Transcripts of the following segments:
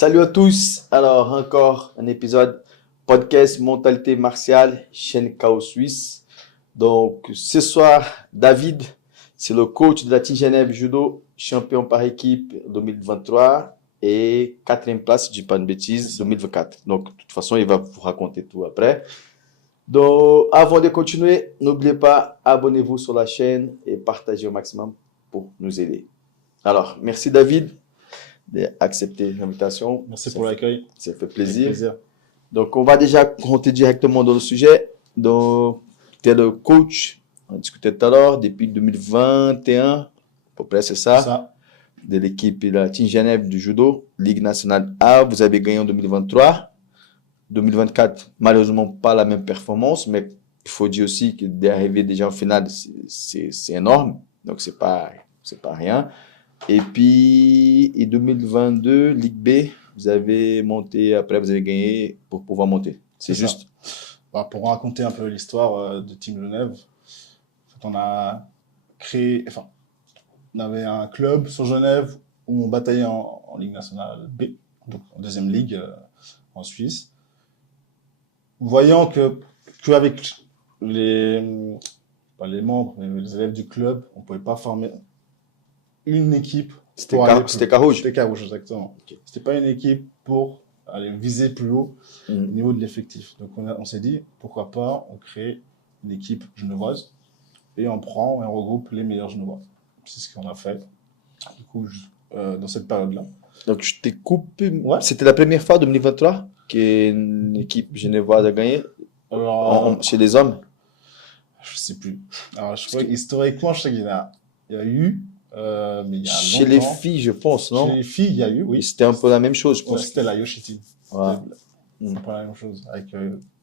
Salut à tous. Alors, encore un épisode podcast Mentalité martiale, chaîne Chaos Suisse. Donc, ce soir, David, c'est le coach de la Team Genève Judo, champion par équipe 2023 et quatrième place, si je ne dis pas de bêtises, 2024. Donc, de toute façon, il va vous raconter tout après. Donc, avant de continuer, n'oubliez pas, abonnez-vous sur la chaîne et partagez au maximum pour nous aider. Alors, merci David d'accepter l'invitation. Merci pour l'accueil. Ça fait plaisir. Donc, on va déjà rentrer directement dans le sujet. Donc, tu es le coach, on discutait tout à l'heure, depuis 2021, à peu près, c'est ça, de l'équipe de la Team Genève du judo, Ligue nationale A. Vous avez gagné en 2023. 2024, malheureusement, pas la même performance, mais il faut dire aussi que d'arriver déjà en finale, c'est énorme. Donc, c'est pas rien. Et puis, en 2022, Ligue B, vous avez monté, après vous avez gagné pour pouvoir monter. C'est juste. Pour raconter un peu l'histoire de Team Genève, en fait, on avait un club sur Genève où on bataillait en Ligue nationale B, donc en deuxième ligue en Suisse. Voyant qu'avec pas les membres, mais les élèves du club, on ne pouvait pas former une équipe. C'était Carouge. C'était Carouge, exactement. Okay. C'était pas une équipe pour aller viser plus haut au niveau de l'effectif. Donc on s'est dit, pourquoi pas, on crée une équipe genevoise et on regroupe les meilleurs genevois. C'est ce qu'on a fait, du coup, dans cette période-là. Donc je t'ai coupé. Ouais. C'était la première fois, 2023, qu'une équipe genevoise a gagné. Alors, chez les hommes. Je sais plus. Alors, historiquement, je sais qu'il y a eu. Mais il y a chez les filles, je pense, non? Chez les filles, il y a eu, oui. C'était un peu la même chose, je pense. C'était la Yoshi Team. Ouais. C'était un peu la même chose, avec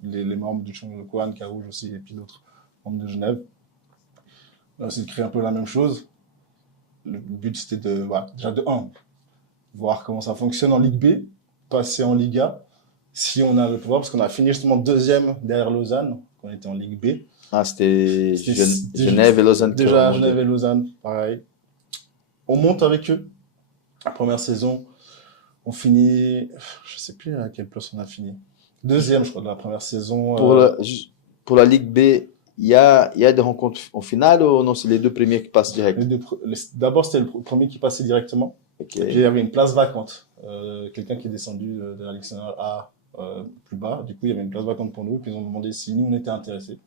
les membres du Chongloquan, Carouge aussi, et puis d'autres membres de Genève. C'est de créer un peu la même chose. Le but, c'était déjà de 1, voir comment ça fonctionne en Ligue B, passer en Ligue A, si on a le pouvoir, parce qu'on a fini justement deuxième derrière Lausanne, quand on était en Ligue B. Ah, c'était Genève et Lausanne. Déjà, Genève et Lausanne, pareil. On monte avec eux. La première saison, on finit, je sais plus à quelle place on a fini. Deuxième, je crois, de la première saison. Pour la Ligue B, il y a des rencontres en finale ou non? C'est les deux premiers qui passent direct? D'abord, c'était le premier qui passait directement. Okay. Et puis, il y avait une place vacante. Quelqu'un qui est descendu de la Ligue nationale A plus bas. Du coup, il y avait une place vacante pour nous. Puis, ils ont demandé si nous, on était intéressés.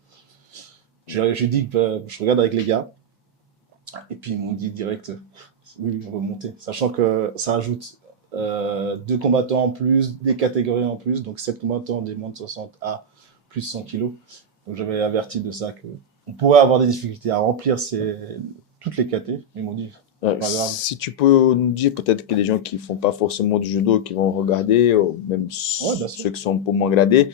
J'ai dit que je regarde avec les gars. Et puis, ils m'ont dit direct, oui, on veut monter. Sachant que ça ajoute 2 combattants en plus, des catégories en plus. Donc, 7 combattants des moins de 60 à plus de 100 kilos. Donc, j'avais averti de ça qu'on pourrait avoir des difficultés à remplir toutes les catés. Ils m'ont dit, si tu peux nous dire peut-être que les gens qui font pas forcément du judo, qui vont regarder, ou même ceux qui sont un peu moins gradés,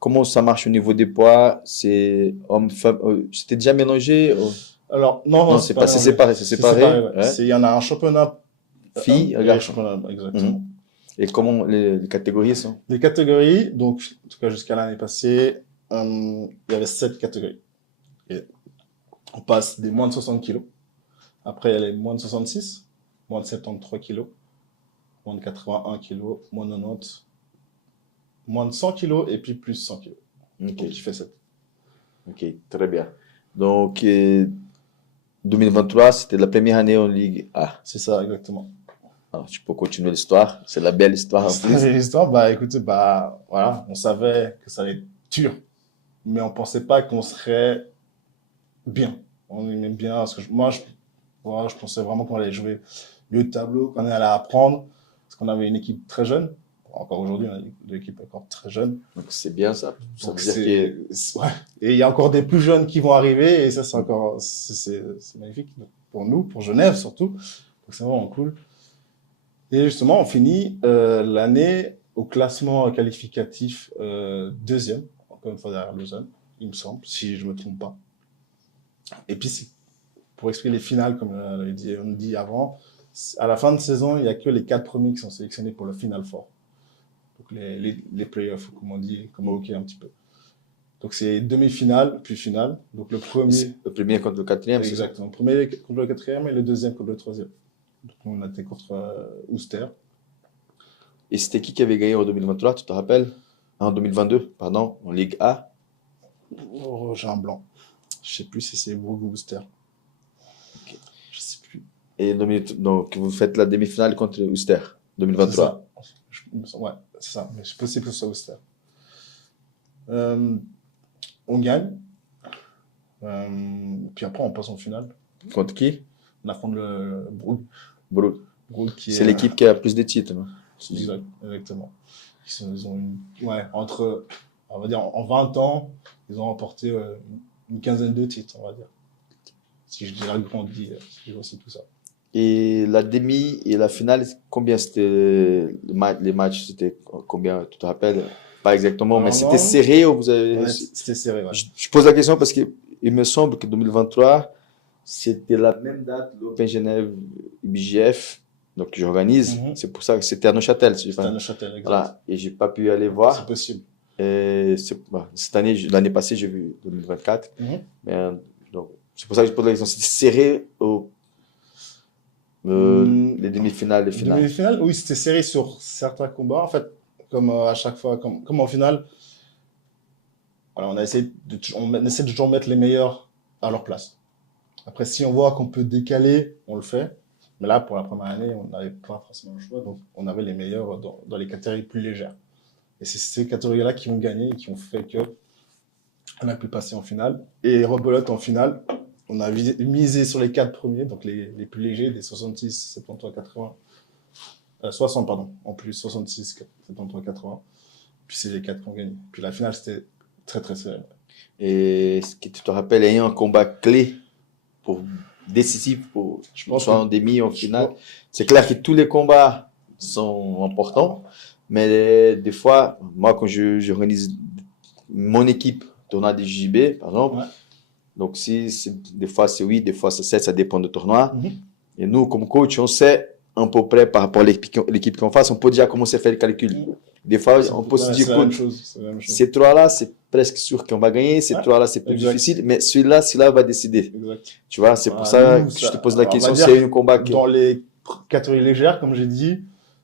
comment ça marche au niveau des poids? C'est homme-femme, c'était déjà mélangé? Alors, non, c'est pas séparé. C'est séparé. Il y en a un championnat filles, et un championnat, exactement. Et comment les catégories sont? Les catégories, donc, en tout cas, jusqu'à l'année passée, il y avait 7 catégories. Et on passe des moins de 60 kilos. Après, il y a les moins de 66, moins de 73 kilos, moins de 81 kilos, moins de 90, moins de 100 kilos et puis plus 100 kilos. Okay. Donc, il fait 7. Ok, très bien. Donc, 2023, c'était la première année en Ligue A. C'est ça, exactement. Alors, tu peux continuer l'histoire. C'est la belle histoire en plus. C'est l'histoire, écoutez, voilà, on savait que ça allait être dur, mais on pensait pas qu'on serait bien. On aimait bien, parce que moi, je pensais vraiment qu'on allait jouer mieux de tableau, qu'on allait apprendre, parce qu'on avait une équipe très jeune. Encore aujourd'hui, on a une équipe encore très jeune. Donc, c'est bien ça. Ça veut dire ouais. Et il y a encore des plus jeunes qui vont arriver, et ça, c'est magnifique pour nous, pour Genève surtout. Donc, c'est vraiment cool. Et justement, on finit l'année au classement qualificatif deuxième, encore une fois derrière Lausanne, il me semble, si je me trompe pas. Et puis, pour expliquer les finales, comme on dit avant, à la fin de saison, il n'y a que les 4 premiers qui sont sélectionnés pour le Final Four. Donc, les playoffs, comme on dit, comme au hockey un petit peu. Donc, c'est demi-finale, puis finale. Donc, le premier contre le quatrième, c'est ça? Exactement. Le premier contre le quatrième et le deuxième contre le troisième. Donc, on a été contre Ouster. Et c'était qui avait gagné en 2023, tu te rappelles? En 2022, pardon, en Ligue A. Oh, j'ai un blanc. Je sais plus si c'est Bourg ou Worcester. Ok. Je sais plus. Et donc, vous faites la demi-finale contre Ulster, C'est 2023. ça. Ouais, c'est ça. Mais je sais plus si c'est Worcester. Euh, on gagne. Puis après, on passe en finale. Contre qui? On affronte le Brugge. Brugge. Brugge qui C'est est. l'équipe qui a plus de titres, non? Exactement. Ils ont ouais, entre, on va dire, en 20 ans, ils ont remporté une quinzaine de titres, on va dire. Si je dis agrandi, si je vois aussi tout ça. Et la demi et la finale, combien c'était les matchs, c'était combien, tu te rappelles? Pas exactement, mais Alors, c'était non, serré ou vous avez. ouais, c'était serré, ouais. Je pose la question parce que il me semble que 2023, c'était la même date, l'Open Genève IBJF, donc que j'organise. Mhm. C'est pour ça que c'était à Neuchâtel, si j'ai C'était à pas. Neuchâtel, exact. Voilà, et j'ai pas pu aller C'est voir. possible. Et cette année, l'année passée, j'ai vu 2024. Mhm. Mais, donc, c'est pour ça que je pose la question. C'était serré les demi-finales, les finales. Demi-finale, oui, c'était serré sur certains combats. En fait, comme à chaque fois, comme en finale, alors on essaie de toujours mettre les meilleurs à leur place. Après, si on voit qu'on peut décaler, on le fait. Mais là, pour la première année, on n'avait pas forcément le choix. Donc, on avait les meilleurs dans les catégories plus légères. Et c'est ces catégories-là qui ont gagné et qui ont fait que on a pu passer en finale. Et rebelote en finale, on a misé sur les 4 premiers, donc les plus légers, des 66, 73, 80. 60, pardon. En plus, 66, 73, 80. Puis c'est les 4 qui ont gagné. Puis la finale, c'était très, très serré. Et ce que tu te rappelles, il y a eu un combat clé, décisif, Je pense soit que- en demi, en je finale. pense- C'est clair que tous les combats sont importants, mais des fois, moi, quand j'organise mon équipe, tournoi des JB, par exemple, Ouais. donc des fois c'est oui, des fois c'est 7, ça dépend du tournoi. Mhm. Et nous, comme coach, on sait à peu près par rapport à l'équipe qu'on fasse, on peut déjà commencer à faire le calcul. Mhm. Des fois, on peut se Ouais, dire, c'est la même écoute, chose. C'est la même chose. ces trois-là, c'est presque sûr qu'on va gagner. Ces Ouais, trois-là, c'est plus exact. difficile. Mais celui-là va décider. Exact. Tu vois, c'est pour Bah, ça nous, que je te pose la on va question. dire, C'est un combat qui. dans les catégories légères, comme j'ai dit,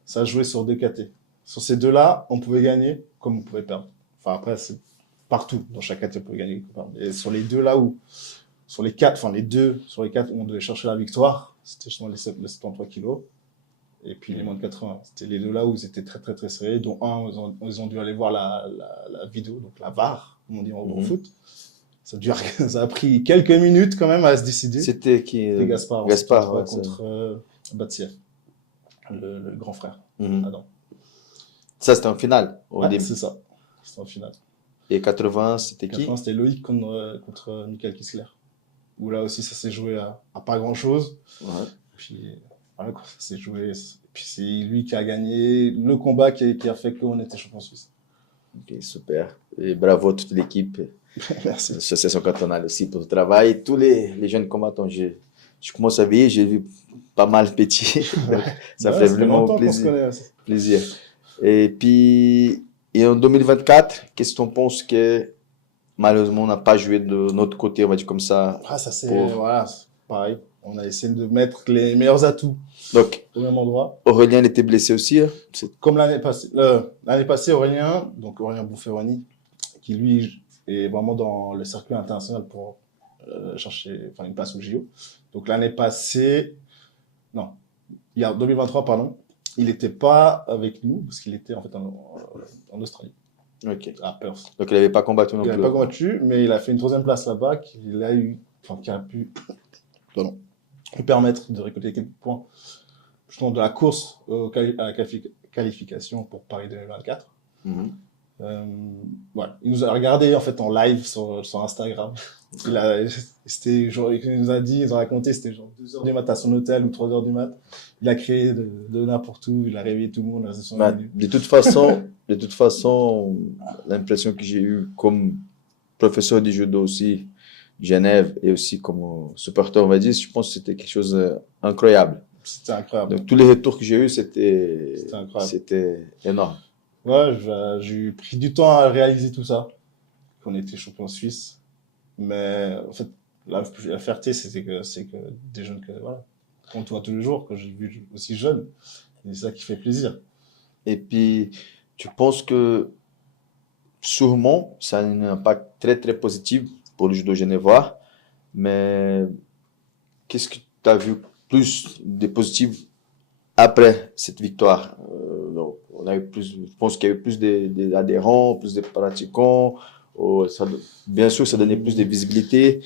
ça jouait sur 2 KT. Sur ces deux-là, on pouvait gagner comme on pouvait perdre. Enfin, après, c'est partout. Dans chaque KT, on pouvait gagner ou perdre. Et sur les deux là où, sur les 4, enfin les deux, sur les 4 où on devait chercher la victoire, c'était justement les 73 kilos. Et puis les moins de 80. C'était les deux là où ils étaient très, très, très serrés, dont un, ils ont dû aller voir la vidéo, donc la VAR, comme on dit en foot. Ça a pris quelques minutes quand même à se décider. C'était qui C'était Gaspard. Gaspard, ouais, contre Batsiev, le grand frère. Mhm. Adam. Ça, c'était en finale. Au Ouais, début. c'est ça. C'était en finale. Et 80, c'était qui 80, c'était Loïc contre Michael Kissler. Où là aussi, ça s'est joué à pas grand-chose. Ouais. Puis voilà, quoi, ça s'est joué. Puis c'est lui qui a gagné le combat qui a fait qu'on était champion suisse. Ok, super. Et bravo à toute l'équipe. Merci. L'association cantonale aussi pour le travail. Tous les jeunes combattants, je commence à veiller, j'ai vu pas mal petit. Donc, ça fait vraiment plaisir. Et puis, et en 2024, qu'est-ce que tu en penses que malheureusement on n'a pas joué de notre côté, on va dire comme ça. Ah, ça c'est voilà, pareil. On a essayé de mettre les meilleurs atouts Donc, au même endroit. Aurélien était blessé aussi. Hein. Comme l'année passée, Aurélien Bouferoni, qui lui est vraiment dans le circuit international pour chercher une place au JO. Donc l'année passée, non, il y a 2023, pardon, il n'était pas avec nous parce qu'il était en fait en Australie. Ok. À Perth. Donc il n'avait pas combattu non plus. Il n'avait pas combattu, mais il a fait une 3e place là-bas qui a pu lui permettre de récolter quelques points justement de la course à la qualification pour Paris 2024. Mhm. Voilà. Il nous a regardé en fait en live sur Instagram. Il nous a dit, ils ont raconté, c'était genre 2h du mat à son hôtel ou 3h du mat. Il a créé de n'importe où, il a réveillé tout le monde. Bah, de toute façon, l'impression que j'ai eue comme professeur de judo aussi, Genève, et aussi comme supporter, on va dire, je pense que c'était quelque chose d'incroyable. C'était incroyable. Donc tous les retours que j'ai eus, c'était énorme. Ouais, j'ai pris du temps à réaliser tout ça, qu'on était champion suisse. Mais en fait, la fierté, c'est que des jeunes qu'on voit tous les jours, que j'ai vu aussi jeunes, et c'est ça qui fait plaisir. Et puis, tu penses que sûrement, ça a un impact très, très positif pour le judo genevois, mais qu'est-ce que tu as vu plus de positif après cette victoire? Donc, on a eu plus, je pense qu'il y a eu plus d'adhérents, plus de pratiquants. Bien sûr, ça donnait plus de visibilité,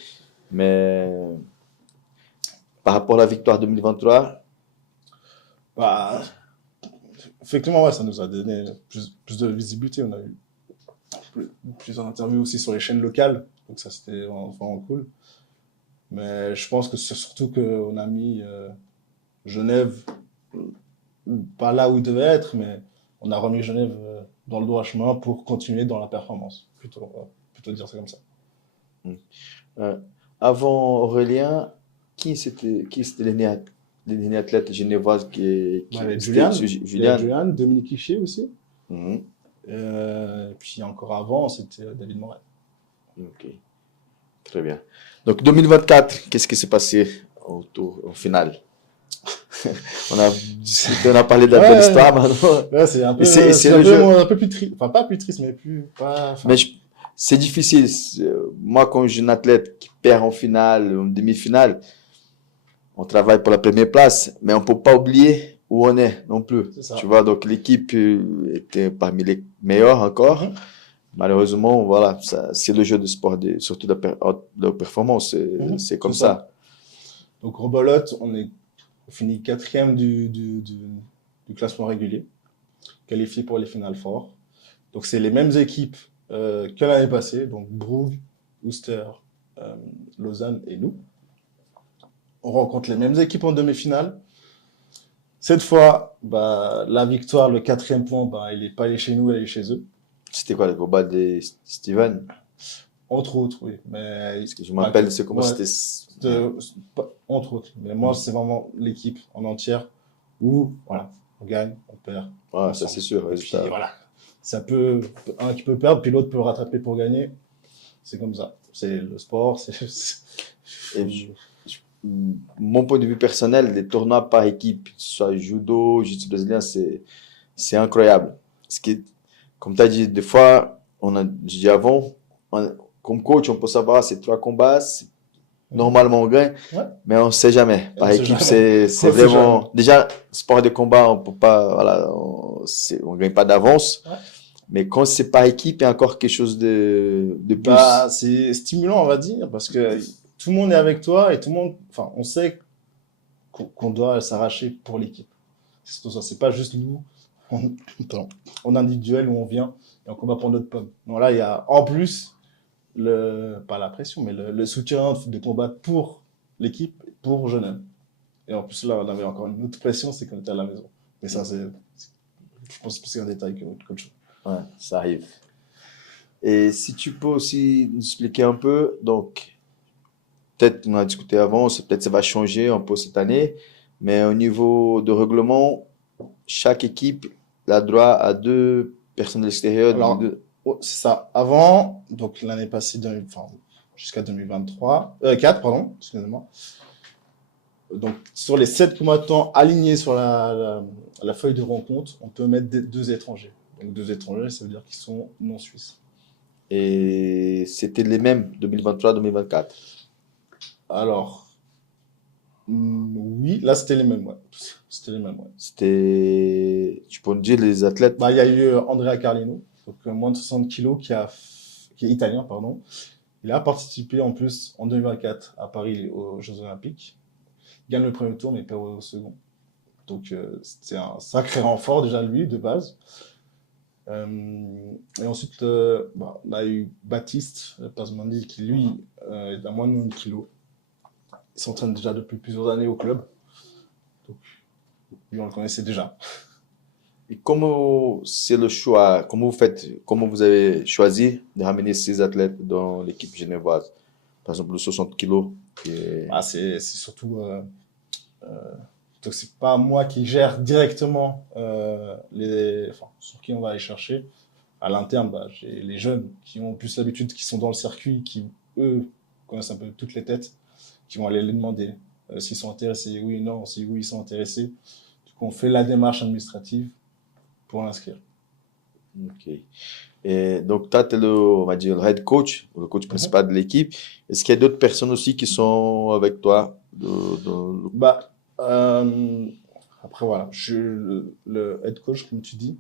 mais par rapport à la victoire 2023, Bah, effectivement, ouais, ça nous a donné plus de visibilité. On a eu plusieurs interviews aussi sur les chaînes locales, donc ça c'était vraiment cool. Mais je pense que c'est surtout qu'on a mis Genève pas là où il devait être, mais on a remis Genève dans le droit chemin pour continuer dans la performance. Plutôt dire ça comme ça. euh, avant Aurélien, qui c'était les derniers athlètes genevoises Bah, les c'était Julian, il y a Julian. Julian, Dominique Hichier aussi. Mhm. Et puis encore avant, c'était David Morel. Ok, très bien. Donc 2024, qu'est-ce qui s'est passé au final? On a parlé de la belle Ouais, histoire maintenant. ouais, c'est un Et peu, c'est c'est le jeu. un peu plus triste. Enfin, pas plus triste, mais plus, pas, Mais enfin, c'est difficile. Moi, quand j'ai un athlète qui perd en finale, en demi-finale, on travaille pour la première place, mais on peut pas oublier où on est non plus. c'est Tu ça. vois, donc l'équipe était parmi les meilleures encore. Mhm, Malheureusement, voilà, c'est le jeu de sport, surtout de performance, mhm, c'est c'est comme ça. ça. Donc, Rebolote, on finit quatrième du classement régulier, qualifié pour les finales forts. Donc, c'est les mêmes équipes que l'année passée, donc Brugge, Ouster, euh, Lausanne et nous. On rencontre les mêmes équipes en demi-finale. Cette fois, bah, la victoire, le quatrième point, bah, il n'est pas allé chez nous, il est allé chez eux. C'était quoi le combat de Steven? Entre autres, oui. Mais Parce que je pas m'appelle que. ce combat, Ouais, c'était. entre autres. Mais moi, c'est vraiment l'équipe en entière où, voilà, on gagne, on perd Ouais, ça c'est ensemble. sûr, Et puis, résultat. voilà. Ça peut, un qui peut perdre, puis l'autre peut rattraper pour gagner. C'est comme ça. C'est le sport, Et mon point de vue personnel, les tournois par équipe, que ce soit judo, jiu-jitsu brésilien, c'est incroyable. Ce qui, comme tu as dit, des fois, j'ai dit avant, comme coach, on peut savoir, c'est 3 combats, Mhm. normalement on gagne, Ouais. mais on ne sait jamais. Et Par on sait équipe, jamais. c'est On sait jamais. vraiment. Déjà, sport de combat, on peut pas. Voilà, on gagne pas d'avance. Ouais. Mais quand c'est par équipe, il y a encore quelque chose de Bah, plus. c'est stimulant, on va dire, parce que tout le monde est avec toi et tout le monde, enfin, on sait qu'on doit s'arracher pour l'équipe. C'est tout ça. C'est pas juste nous, en, pardon, en individuel où on vient et on combat pour notre pomme. Non, là, il y a en plus pas la pression, mais le soutien de combattre pour l'équipe, pour Genève. Et en plus, là, on avait encore une autre pression, c'est qu'on était à la maison. Mais ça, je pense que c'est un détail qu'autre chose. Ouais, ça arrive. Et si tu peux aussi nous expliquer un peu, donc peut-être on a discuté avant, peut-être ça va changer un peu cette année, mais au niveau de règlement, chaque équipe a droit à 2 personnes de l'extérieur. Alors, oh, c'est ça. Avant, donc l'année passée, enfin, jusqu'à 2023, 4, pardon, excusez-moi. Donc, sur les 7 combattants alignés sur la feuille de rencontre, on peut mettre 2 étrangers. Donc, 2 étrangers, ça veut dire qu'ils sont non suisses. Et c'était les mêmes 2023-2024. Alors, oui, là, c'était les mêmes, ouais. C'était les mêmes, ouais. Tu peux nous dire les athlètes? Bah, il y a eu Andrea Carlino, donc moins de 60 kilos, qui est italien, pardon. Il a participé en plus en 2024 à Paris aux Jeux Olympiques. Il gagne le premier tour, mais perd au second. Donc, c'est un sacré renfort déjà, lui, de base. Et ensuite, bah, on a eu Baptiste Pazmandi, qui lui est à moins de 90 kilos. Il s'entraîne déjà depuis plusieurs années au club. Donc, lui, on le connaissait déjà. Et comment c'est le choix? Comment vous avez choisi de ramener ces athlètes dans l'équipe genevoise? Par exemple, le 60 kilos. Bah, c'est surtout. Donc, c'est pas moi qui gère directement enfin, sur qui on va aller chercher. À l'interne, bah, j'ai les jeunes qui ont plus l'habitude, qui sont dans le circuit, qui, eux, connaissent un peu toutes les têtes, qui vont aller les demander s'ils sont intéressés, oui, non, si oui, ils sont intéressés. Du coup, on fait la démarche administrative pour l'inscrire. Ok. Et donc, toi, tu es on va dire, le head coach, le coach principal de l'équipe. Est-ce qu'il y a d'autres personnes aussi qui sont avec toi Bah, après, voilà, je suis le head coach, comme tu dis.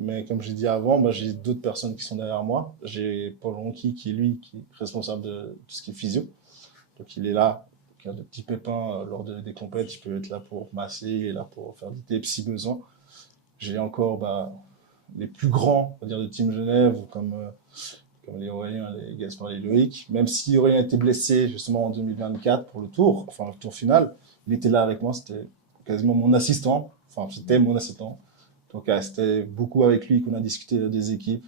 Mais comme j'ai dit avant, bah, j'ai d'autres personnes qui sont derrière moi. J'ai Paul Ronqui qui, lui, qui est responsable de tout ce qui est physio. Donc, il est là. Il y a de petits pépins lors des compètes. Il peut être là pour masser, il est là pour faire des tips si besoin. J'ai encore bah, les plus grands, on va dire, de Team Genève, comme les Aurélien, les Gaspard, les Loïc. Même si Aurélien était blessé justement en 2024 pour le tour, enfin le tour final, il était là avec moi, c'était quasiment mon assistant, enfin c'était mon assistant. Donc c'était beaucoup avec lui qu'on a discuté des équipes.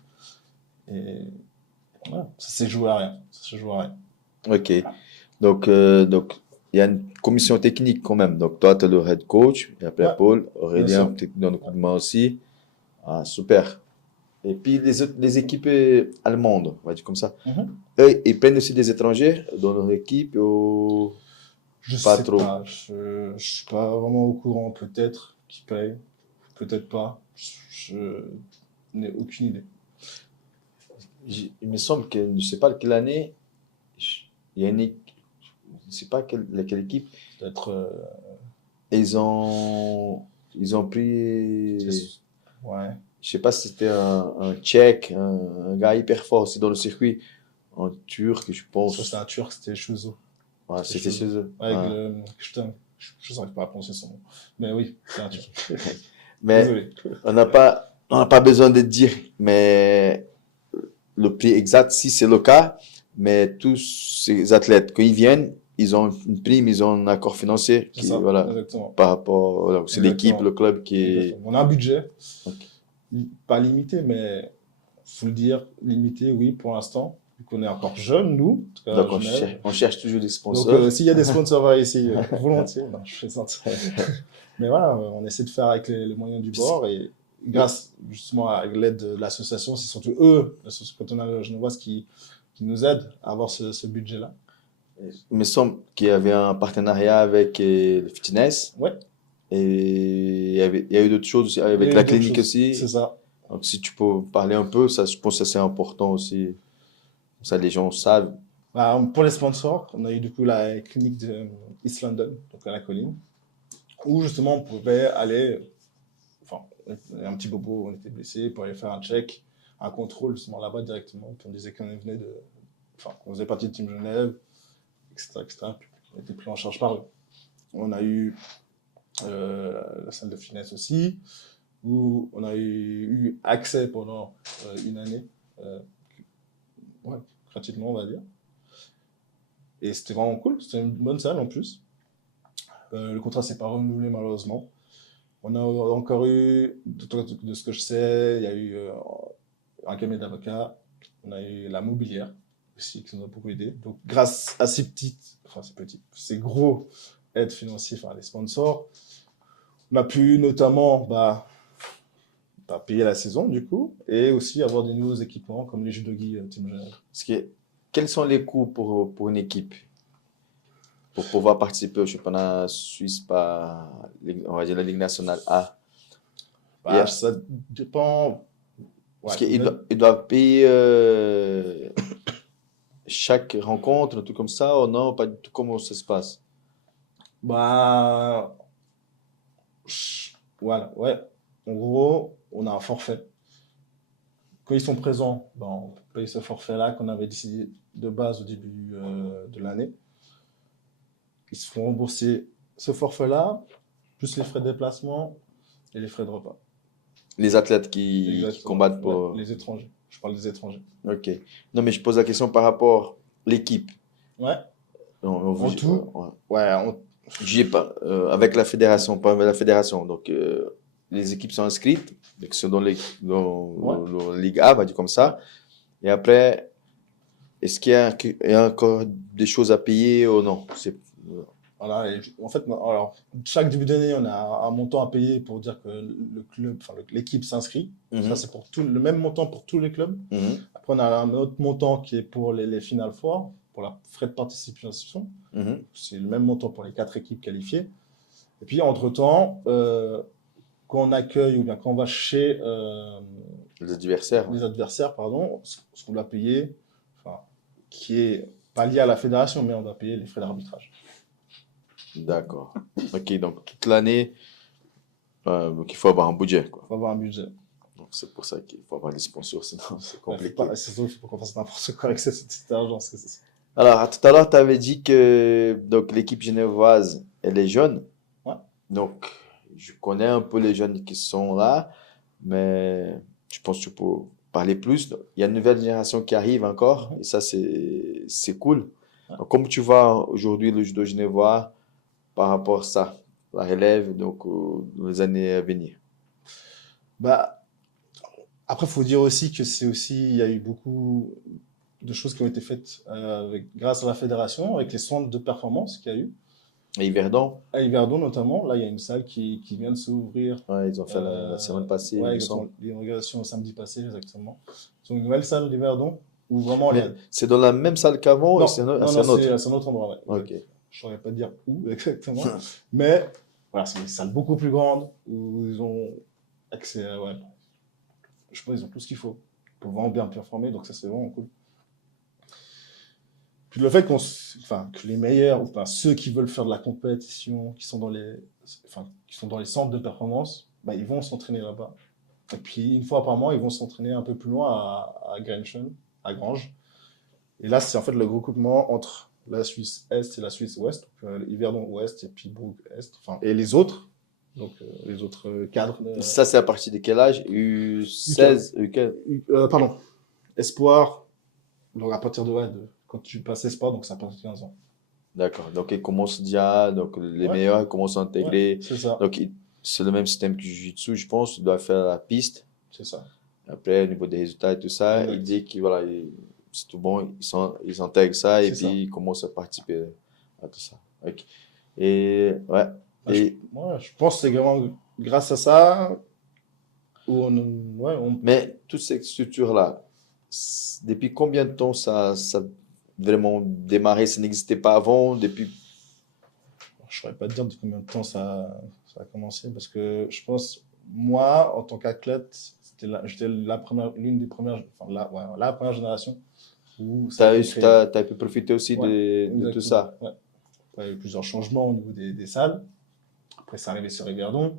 Et voilà, ça s'est joué à rien. Ça s'est joué à rien. Ok. Donc, il y a une commission technique quand même. Donc, toi, tu es le head coach. Et après, Ouais, Paul, bien Aurélien, sûr. peut-être donne un coup de main aussi. Ah, super. Et puis, les équipes allemandes, on va dire comme ça. Mhm. Eux, ils prennent aussi des étrangers dans leur équipe ou Je pas sais trop? pas, je suis pas vraiment au courant, peut-être qui paye, peut-être pas. Je n'ai aucune idée. Il me semble que, je ne sais pas quelle année, il y a une équipe, je ne sais pas laquelle équipe, Peut-être. ils ont pris, Ouais. je sais pas si c'était un Tchèque, un gars hyper fort aussi dans le circuit, un Turc, je Ça, c'était pense. un Turc, c'était Shuzo. Ouais, C'était c'était chez Shuzo. eux. Avec Ouais. le. Putain, je n'arrive pas à prononcer son nom. Mais oui, c'est un Turc. Mais Désolé. on n'a pas besoin de dire, mais le prix exact, si c'est le cas, mais tous ces athlètes, quand ils viennent, ils ont une prime, ils ont un accord financier C'est qui, ça, voilà, exactement. par rapport, voilà, c'est l'équipe, le Exactement. club qui est. Exactement. On a un budget, Ok. pas limité, mais faut le dire, limité, oui, pour l'instant. Vu qu'on est encore jeunes, nous, en tout cas à Donc Genève. on cherche toujours des Donc, sponsors. s'il y a des sponsors vers ici, volontiers. Non, je plaisante. Mais voilà, on essaie de faire avec les moyens du bord et grâce justement à l'aide de l'association, c'est surtout eux, l'association cantonale genevoise, qui nous aident à avoir ce budget-là. Il me semble qu'il y avait un partenariat avec le fitness Ouais, et il y a eu d'autres choses aussi, il y avec a la eu d'autres clinique choses. C'est aussi. ça. Donc si tu peux parler un peu, ça, je pense que ça c'est important aussi. Comme ça, les gens savent. Bah, pour les sponsors, on a eu du coup la clinique de East London, donc à la colline, où justement on pouvait aller, enfin, un petit bobo, on était blessé, pour aller faire un check, un contrôle justement là-bas directement, puis on disait qu'on venait de, enfin, qu'on faisait partie de Team Genève, etc., etc., puis on était pris en charge par eux. On a eu la salle de finesse aussi, où on a eu accès pendant une année, euh, ouais, gratuitement on va dire, et c'était vraiment cool, c'était une bonne salle en plus. Le contrat s'est pas renouvelé malheureusement. On a encore eu, de ce que je sais, il y a eu un cabinet d'avocats, on a eu la mobilière aussi qui nous a beaucoup aidé. Donc grâce à ces gros aides financières, enfin les sponsors, on a pu notamment payer la saison du coup et aussi avoir des nouveaux équipements comme les judogi Team Genève. Quels sont les coûts pour une équipe pour pouvoir participer au championnat suisse par, on va dire, la Ligue nationale A? Bah, ça dépend. Parce Ouais, qu'ils doivent payer chaque rencontre, un truc comme ça, ou non, pas du tout comment ça se passe. bah, voilà, ouais. En gros, on a un forfait. Quand ils sont présents, ben, on paye ce forfait-là qu'on avait décidé de base au début de l'année. Ils se font rembourser ce forfait-là, plus les frais de déplacement et les frais de repas. Les athlètes qui Exactement. combattent Ouais, pour. les étrangers. Je parle des étrangers. Ok. Non, mais je pose la question par rapport à l'équipe. Ouais. On En tout, ouais. ouais, J'ai pas, avec la fédération, pas avec la fédération. Donc, les équipes sont inscrites, donc sont ouais, dans la Ligue A, on va dire comme ouais. ça. Et après, est-ce qu'il y a encore des choses à payer ou non? Voilà, et en fait, alors, chaque début d'année, on a un montant à payer pour dire que le club, enfin, l'équipe s'inscrit. Ça, Mhm, c'est pour le même montant pour tous les clubs. mhm, Après, on a un autre montant qui est pour les Final Four, pour la frais de participation. mhm. C'est le même montant pour les 4 équipes qualifiées. Et puis, entre-temps, quand on accueille ou bien quand on va chez Les adversaires. les adversaires, pardon, ce qu'on doit payer, enfin, qui est pas lié à la fédération, mais on doit payer les frais d'arbitrage. D'accord. Ok, donc toute l'année, donc il faut avoir un budget, quoi. Il faut avoir un budget. Donc c'est pour ça qu'il faut avoir des sponsors, sinon c'est Ouais, compliqué. c'est surtout, il faut qu'on fasse n'importe quoi avec cet argent. Alors, tout à l'heure, tu avais dit que donc l'équipe genevoise, elle est jeune. Ouais. Donc, je connais un peu les jeunes qui sont là, mais je pense que tu peux parler plus. Donc, il y a une nouvelle génération qui arrive encore, et ça, c'est cool. Ouais. Donc, comment tu vois aujourd'hui le judo genevois par rapport à ça, la relève, donc, dans les années à venir? Bah, après, il faut dire aussi que il y a eu beaucoup de choses qui ont été faites grâce à la fédération, avec les centres de performance qu'il y a eu. Et Yverdon, À Yverdon notamment, là, il y a une salle qui vient de s'ouvrir. ouais, ils ont fait la semaine passée, il Ouais, me exactement. semble. L'inauguration samedi passé, exactement. Ils ont une nouvelle salle d'Yverdon où vraiment Mais c'est dans la même salle qu'avant, Non, et c'est non, c'est non, un autre. c'est un autre endroit, ouais. Ok. Je saurais pas dire où exactement. Mais voilà, c'est une salle beaucoup plus grande où ils ont accès à, ouais. Je pense qu'ils ont tout ce qu'il faut pour vraiment bien performer, donc ça c'est vraiment cool. Puis le fait que les meilleurs, enfin ceux qui veulent faire de la compétition, qui sont dans les centres de performance, bah, ils vont s'entraîner là-bas. Et puis une fois par mois, ils vont s'entraîner un peu plus loin à Grenchen, à Granges. Et là, c'est en fait le regroupement entre la Suisse Est et la Suisse Ouest, donc Yverdon Ouest et puis Brugg Est, enfin, et les autres, donc les autres cadres. Ça, c'est à partir de quel âge? U16, U15? Pardon, Espoir, donc à partir quand tu passes Espoir, donc c'est à partir de 15 ans. D'accord. Donc, ils commencent déjà, donc les Ouais. meilleurs ils commencent à intégrer. Ouais, c'est ça. Donc, c'est le même système que Jiu-Jitsu, je pense. Tu dois faire la piste. C'est ça. Après, au niveau des résultats et tout ça, Exact. il dit que voilà, c'est tout bon, ils intègrent ça et C'est ça. puis ils commencent à participer à tout ça. Ok. Et ouais. Et, Je pense que c'est vraiment grâce à ça où mais toute cette structure-là, depuis combien de temps ça a vraiment démarré? Ça n'existait pas avant? Depuis. je ne saurais pas te dire de combien de temps ça a commencé parce que je pense, moi, en tant qu'athlète, j'étais l'une des premières, enfin, la première génération où ça a été créé. T'as pu profiter aussi Ouais, de tout ça. ouais. Après, il y a eu plusieurs changements au niveau des salles. Après, c'est arrivé sur Yverdon.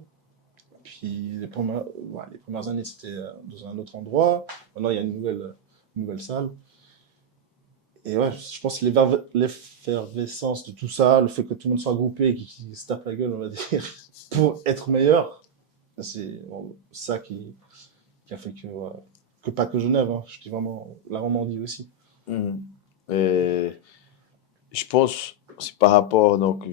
Puis les premières années, c'était dans un autre endroit. Maintenant, il y a une nouvelle salle. Et ouais, je pense que l'effervescence de tout ça, le fait que tout le monde soit groupé et qu'il se tape la gueule, on va dire, pour être meilleur, c'est ça qui a fait que pas que Genève, hein, je dis vraiment la Romandie aussi. Mhm. Et je pense, c'est par rapport, donc,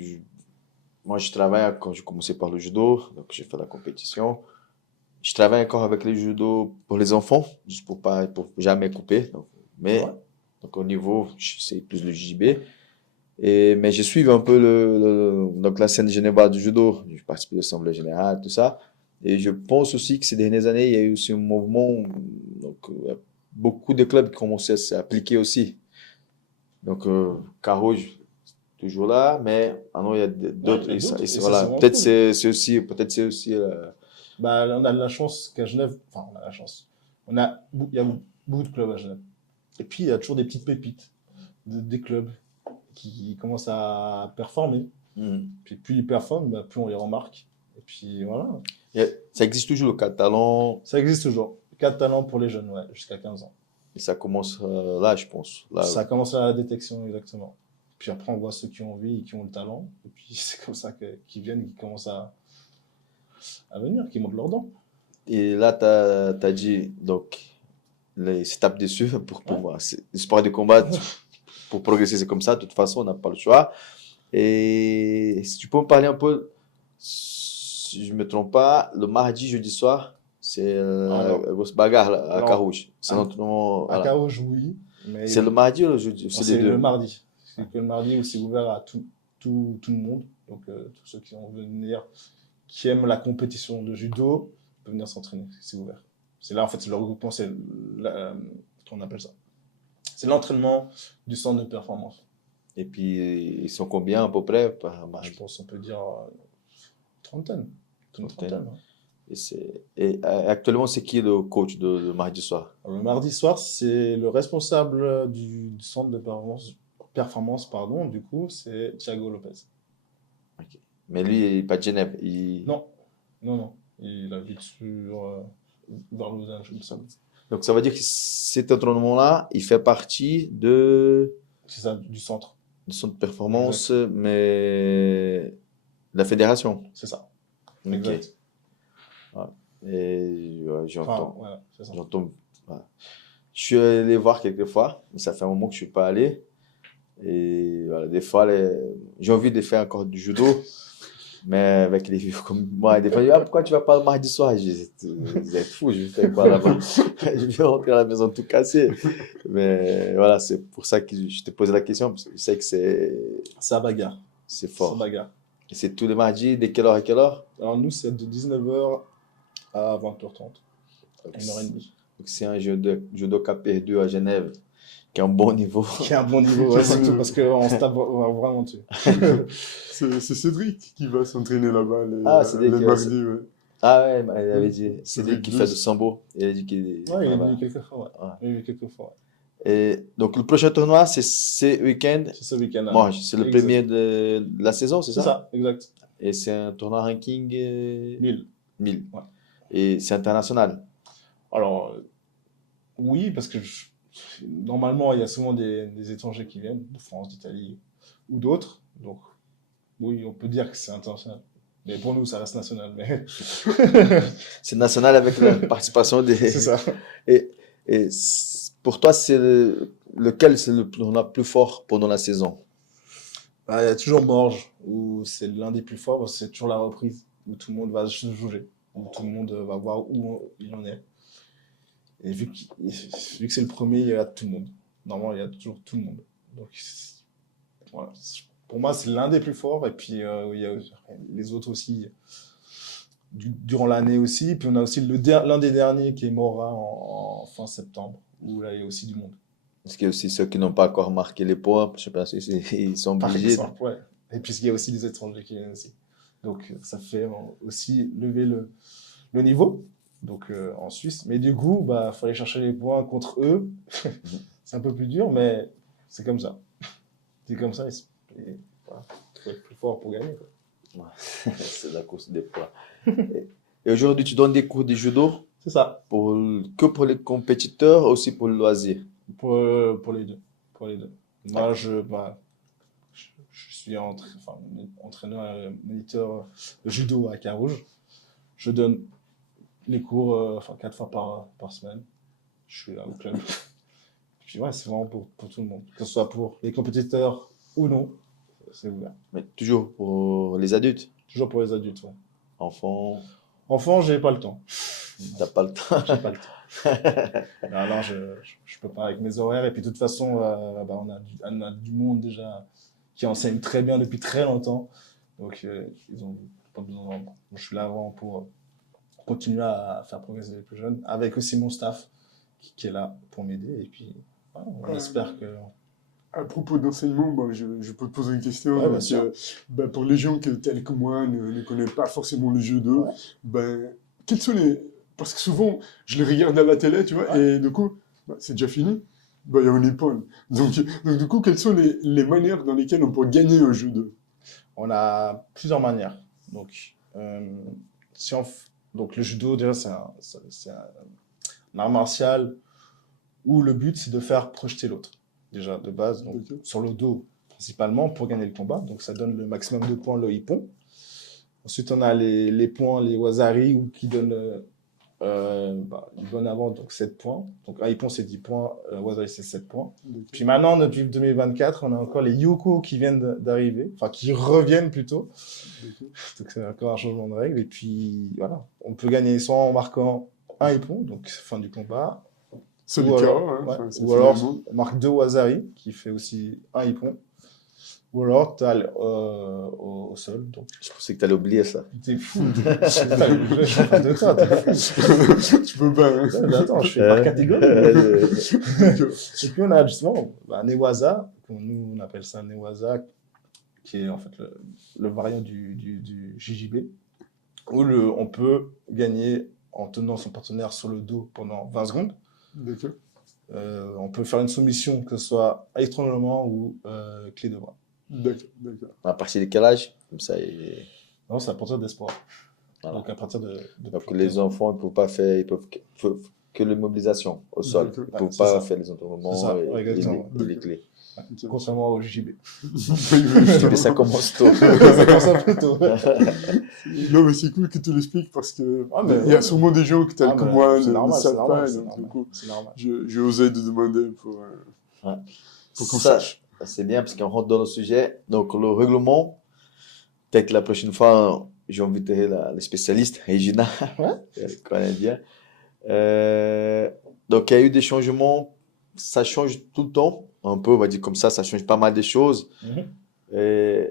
moi je travaille quand j'ai commencé par le judo, donc j'ai fait la compétition. Je travaille encore avec le judo pour les enfants, juste pour jamais couper. Donc, mais, Ouais. donc au niveau, c'est plus le JB. Mais je suis un peu donc la scène genevoise du judo. Je participe à l'Assemblée générale, tout ça. Et je pense aussi que ces dernières années, il y a eu aussi un mouvement, donc beaucoup de clubs qui commençaient à s'appliquer aussi. Donc, Carouge, toujours là, mais maintenant il y a d'autres. Ouais, il y a Et ça, d'autres, et ça, voilà. c'est vraiment Peut-être cool. peut-être c'est aussi. Bah, on a de la chance qu'à Genève, enfin, on a la chance. Il y a beaucoup de clubs à Genève. Et puis, il y a toujours des petites pépites, des clubs qui commencent à performer. Puis plus ils performent, bah, plus on les remarque. Et puis voilà. Ça existe toujours le catalan. Ça existe toujours. 4 talents pour les jeunes, ouais, jusqu'à 15 ans. Et ça commence là, je pense. Là, Ça commence à la détection, exactement. Puis après, on voit ceux qui ont envie et qui ont le talent. Et puis c'est comme ça qu'ils viennent, qu'ils commencent à venir, qu'ils montent leurs dents. Et là, tu as dit, donc, les étapes dessus pour pouvoir. Le sport de combat, pour progresser, c'est comme ça. De toute façon, on n'a pas le choix. Et si tu peux me parler un peu, si je ne me trompe pas, le mardi, jeudi soir, c'est la grosse bagarre là, à Carouge. C'est notre nom. À Carouge, oui. C'est le mardi ou le jeudi? C'est les deux. Le mardi. C'est que le mardi où c'est ouvert à tout le monde. Donc, tous ceux qui vont venir, qui aiment la compétition de judo, peuvent venir s'entraîner. C'est ouvert. C'est là, en fait, c'est le regroupement, comment on appelle ça? C'est l'entraînement du centre de performance. Et puis, ils sont combien à peu près par match? Je pense qu'on peut dire trentaine. Une trentaine. Et actuellement, c'est qui le coach de mardi soir? Alors, le mardi soir, c'est le responsable du centre de performance, pardon, du coup, c'est Thiago Lopez. Ok. Mais lui, il n'est pas de Genève. Non, non, non. Il habite vers Lausanne, je me semble. Donc, ça veut dire que cet entraînement-là, il fait partie C'est ça, du centre. de son performance, mais de la fédération. C'est ça. Ok. Exact. Et ouais, j'entends. Enfin, voilà, c'est ça. J'entends. Voilà. Je suis allé voir quelques fois, mais ça fait un moment que je suis pas allé. Et voilà, des fois, j'ai envie de faire encore du judo, mais avec les vieux comme moi, des fois, ils disent, ah, pourquoi tu vas pas le mardi soir? Je dis, vous êtes fous, je vais faire quoi là-bas? Je vais rentrer à la maison tout cassé. Mais voilà, c'est pour ça que je te posais la question, parce que je sais que C'est à bagarre. c'est C'est à fort. bagarre. Et c'est tous les mardis, de quelle heure à quelle heure? Alors, nous, c'est de 19h à 20h30. Donc, 1h30. donc c'est un judo qui a perdu à Genève, qui est un bon niveau. Qui est un bon niveau, ouais, c'est tout, parce qu'on se tape vraiment dessus. C'est Cédric qui va s'entraîner là-bas Ah, Cédric, les mardis. Ouais. Ah ouais, il avait dit, c'est lui Cédric qui Douce. fait de sambo. Il a dit qu'il est Ouais, il est là-bas. venu quelques fois, ouais. Ouais. Il est venu quelques fois, ouais. Et donc le prochain tournoi, c'est ce week-end. C'est ce week-end. Bon, c'est le Exact. premier de la saison, c'est C'est ça? ça, exact. Et c'est un tournoi ranking 1000. 1000. Ouais. Et c'est international. Alors, oui, parce que normalement, il y a souvent des étrangers qui viennent, de France, d'Italie ou d'autres. Donc, oui, on peut dire que c'est international. Mais pour nous, ça reste national. Mais... C'est national avec la participation des. c'est ça. Et pour toi, c'est lequel c'est le tournoi plus fort pendant la saison? Ah, il y a toujours Morges, où c'est l'un des plus forts, c'est toujours la reprise, où tout le monde va se juger, où tout le monde va voir où il en est. Et vu que c'est le premier, il y a tout le monde. Normalement, il y a toujours tout le monde. Donc, voilà. Pour moi, c'est l'un des plus forts. Et puis, il y a les autres aussi, durant l'année aussi. Puis, on a aussi l'un des derniers qui est Mora en fin septembre, où là, il y a aussi du monde. Parce qu'il y a aussi ceux qui n'ont pas encore marqué les points. Je sais pas si ils sont Par obligés. exemple, ouais. Et puis, il y a aussi des étrangers qui viennent aussi. Donc, ça fait aussi lever le niveau. Donc, en Suisse. Mais du coup, bah, faut aller chercher les points contre eux. C'est un peu plus dur, mais c'est comme ça. C'est comme ça. Et voilà. Faut être plus fort pour gagner, quoi. Ouais, c'est la course des points. Et aujourd'hui, tu donnes des cours de judo C'est ça. que pour les compétiteurs, aussi pour le loisir. Pour les deux. Pour les deux. Moi, je suis entraîneur et moniteur de judo à Carouge. Je donne les cours 4 fois par semaine. Je suis là au club. Puis ouais, c'est vraiment pour tout le monde. Que ce soit pour les compétiteurs ou non, c'est ouvert. Mais toujours pour les adultes. Toujours pour les adultes, ouais. Enfants, Enfants, j'ai pas le temps. t'as pas le temps. J'ai pas le temps. Non, je peux pas avec mes horaires. Et puis de toute façon, bah, on a du monde déjà qui enseigne très bien depuis très longtemps. Donc ils ont pas besoin de moi. Je suis là avant pour continuer à faire progresser les plus jeunes, avec aussi mon staff qui est là pour m'aider. Et puis voilà, on espère que... À propos d'enseignement, bah, je peux te poser une question. Ouais, bien sûr. Bah, pour les gens tels que moi ne connaissent pas forcément le judo, Ouais. ben, quels sont les... Parce que souvent, je les regarde à la télé, tu vois, et du coup, bah, c'est déjà fini. Bah, il y a une épaule. Donc, du coup, quelles sont les manières dans lesquelles on peut gagner au judo? On a plusieurs manières. Donc, donc le judo, déjà, c'est un art martial où le but, c'est de faire projeter l'autre. Déjà, de base, donc, Ok. sur le dos, principalement, pour gagner le combat. Donc, ça donne le maximum de points, le hippon. Ensuite, on a les points, les wazari, qui donnent ils donnent avant donc 7 points. Donc, un hippon, c'est 10 points, wazari, c'est 7 points. Puis maintenant, depuis 2024, on a encore les yoko qui viennent d'arriver, enfin, qui reviennent plutôt. Donc, c'est encore un changement de règle. Et puis, voilà, on peut gagner soit en marquant un hippon, donc fin du combat, C'est ou le cas, alors, hein, ouais, enfin, c'est ou alors finalement- on marque 2 wazari, qui fait aussi un hippon. Ou alors, tu as au sol. Donc, Je pensais que tu allais oublier ça. t'es fou. Je suis en face de toi, t'es fou. Tu peux pas, hein. Ouais, mais attends, je fais par catégorie. Et puis, on a justement Newaza, nous on appelle ça Newaza, qui est en fait le variant du JJB. où on peut gagner en tenant son partenaire sur le dos pendant 20 secondes. D'accord. On peut faire une soumission, que ce soit étranglement ou clé de bras. D'accord, d'accord. À partir de quel âge? Comme ça, Non, c'est à partir d'espoir. voilà. Donc à partir de Donc plus les de- enfants, ils peuvent pas faire, que l'immobilisation au sol. D'accord. Ils peuvent c'est pas ça. faire les C'est entournements ça, et, ouais, exactement. et les clés. Ok. Contrairement au JB. Mais ça commence tôt. Ça commence un peu tôt. Non, mais c'est cool que tu l'expliques parce que Ah, mais il y a ouais. sûrement des gens qui, tels Ah, que mais moi, c'est ne normal, c'est savent normal, pas. c'est Donc, du normal. coup, C'est normal. j'ai osé de demander pour Ouais. qu'on Ça, sache. c'est bien parce qu'on rentre dans le sujet. Donc, le règlement, peut-être que la prochaine fois, j'inviterai le spécialiste, Regina, Ouais. elle connaît bien. Donc, il y a eu des changements. Ça change tout le temps. Un peu, on va dire comme ça change pas mal de choses. Mhm. Et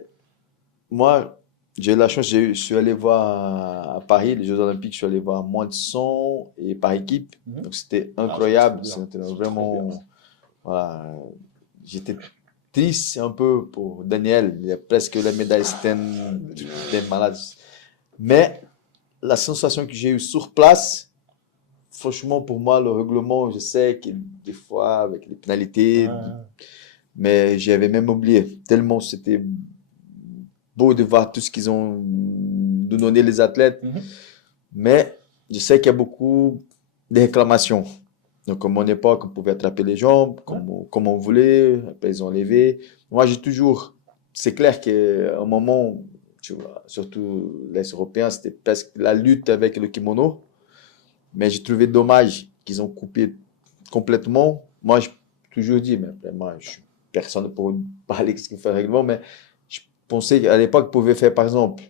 moi, j'ai eu la chance, je suis allé voir à Paris, les Jeux Olympiques, je suis allé voir moins de 100 et par équipe. Mhm. Donc, c'était Ah, incroyable. c'est trop bien. C'était C'est trop vraiment. bien. Voilà. J'étais triste un peu pour Daniel. Il a presque la médaille, c'était des malades. Mais la sensation que j'ai eue sur place, franchement, pour moi, le règlement, je sais que des fois, avec les pénalités, Ouais. mais j'avais même oublié. Tellement c'était beau de voir tout ce qu'ils ont donné les athlètes. Mhm. Mais je sais qu'il y a beaucoup de réclamations. Donc, à mon époque, on pouvait attraper les jambes comme on voulait. Après, ils ont levé. Moi, j'ai toujours. C'est clair qu'à un moment, tu vois, surtout les Européens, c'était presque la lutte avec le kimono. Mais j'ai trouvé dommage qu'ils ont coupé complètement. Moi, j'ai toujours dit, mais après, moi, je suis personne pour parler de ce qu'il fait le règlement, mais je pensais qu'à l'époque, ils pouvaient faire, par exemple,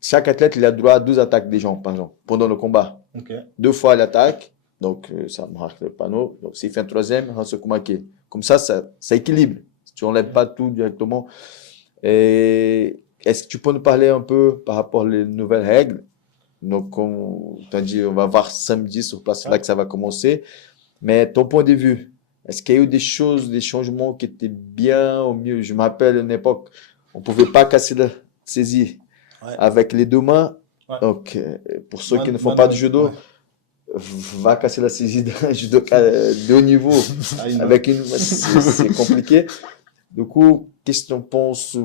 chaque athlète, il a droit à 12 attaques des jambes, par exemple, pendant le combat. Ok. 2 fois l'attaque, donc ça marque le panneau. Donc s'il fait un troisième, Hanso Kumake. Comme ça équilibre. Tu n'enlèves pas tout directement. Et est-ce que tu peux nous parler un peu par rapport aux nouvelles règles? Donc, comme tu as dit, on va voir samedi sur place, là que ça va commencer. Mais ton point de vue, est-ce qu'il y a eu des choses, des changements qui étaient bien au mieux? Je me rappelle à une époque, on ne pouvait pas casser la saisie Ouais. avec les deux mains. Ouais. Donc, pour ceux qui ne font pas Maintenant, de judo, ouais. va casser la saisie d'un judoka de haut niveau Ah, il avec une. C'est compliqué. Du coup, qu'est-ce que tu en penses?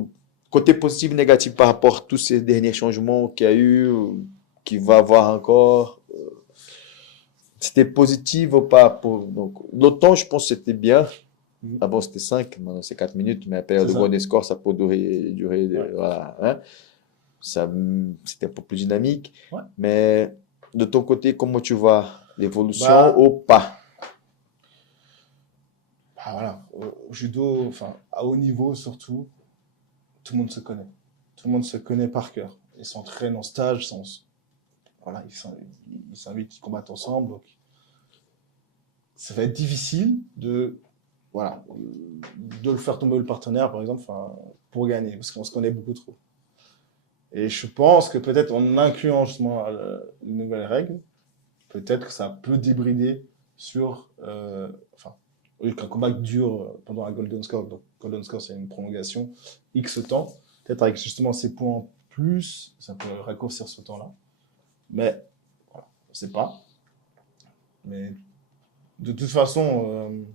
Côté positif, négatif par rapport à tous ces derniers changements qu'il y a eu, qu'il va y avoir encore. C'était positif ou pas donc, l'automne, je pense que c'était bien. Avant, c'était 5, maintenant c'est 4 minutes, mais la période de C'est ça. golden score, ça peut durer Ouais. voilà, hein. Ça, c'était un peu plus dynamique. Ouais. Mais de ton côté, comment tu vois l'évolution Bah, ou pas? Bah voilà, au judo, enfin, à haut niveau surtout, tout le monde se connaît. Tout le monde se connaît par cœur. Ils s'entraînent en stage, voilà, ils s'invitent, ils combattent ensemble. Donc, ça va être difficile voilà, de le faire tomber le partenaire, par exemple, enfin, pour gagner, parce qu'on se connaît beaucoup trop. Et je pense que peut-être en incluant justement les nouvelles règles, peut-être que ça peut débrider sur, enfin, oui, qu'un combat dure pendant un golden score. Donc, golden score, c'est une prolongation X temps. Peut-être avec justement ces points en plus, ça peut raccourcir ce temps-là. Mais, voilà, on ne sait pas. Mais, de toute façon,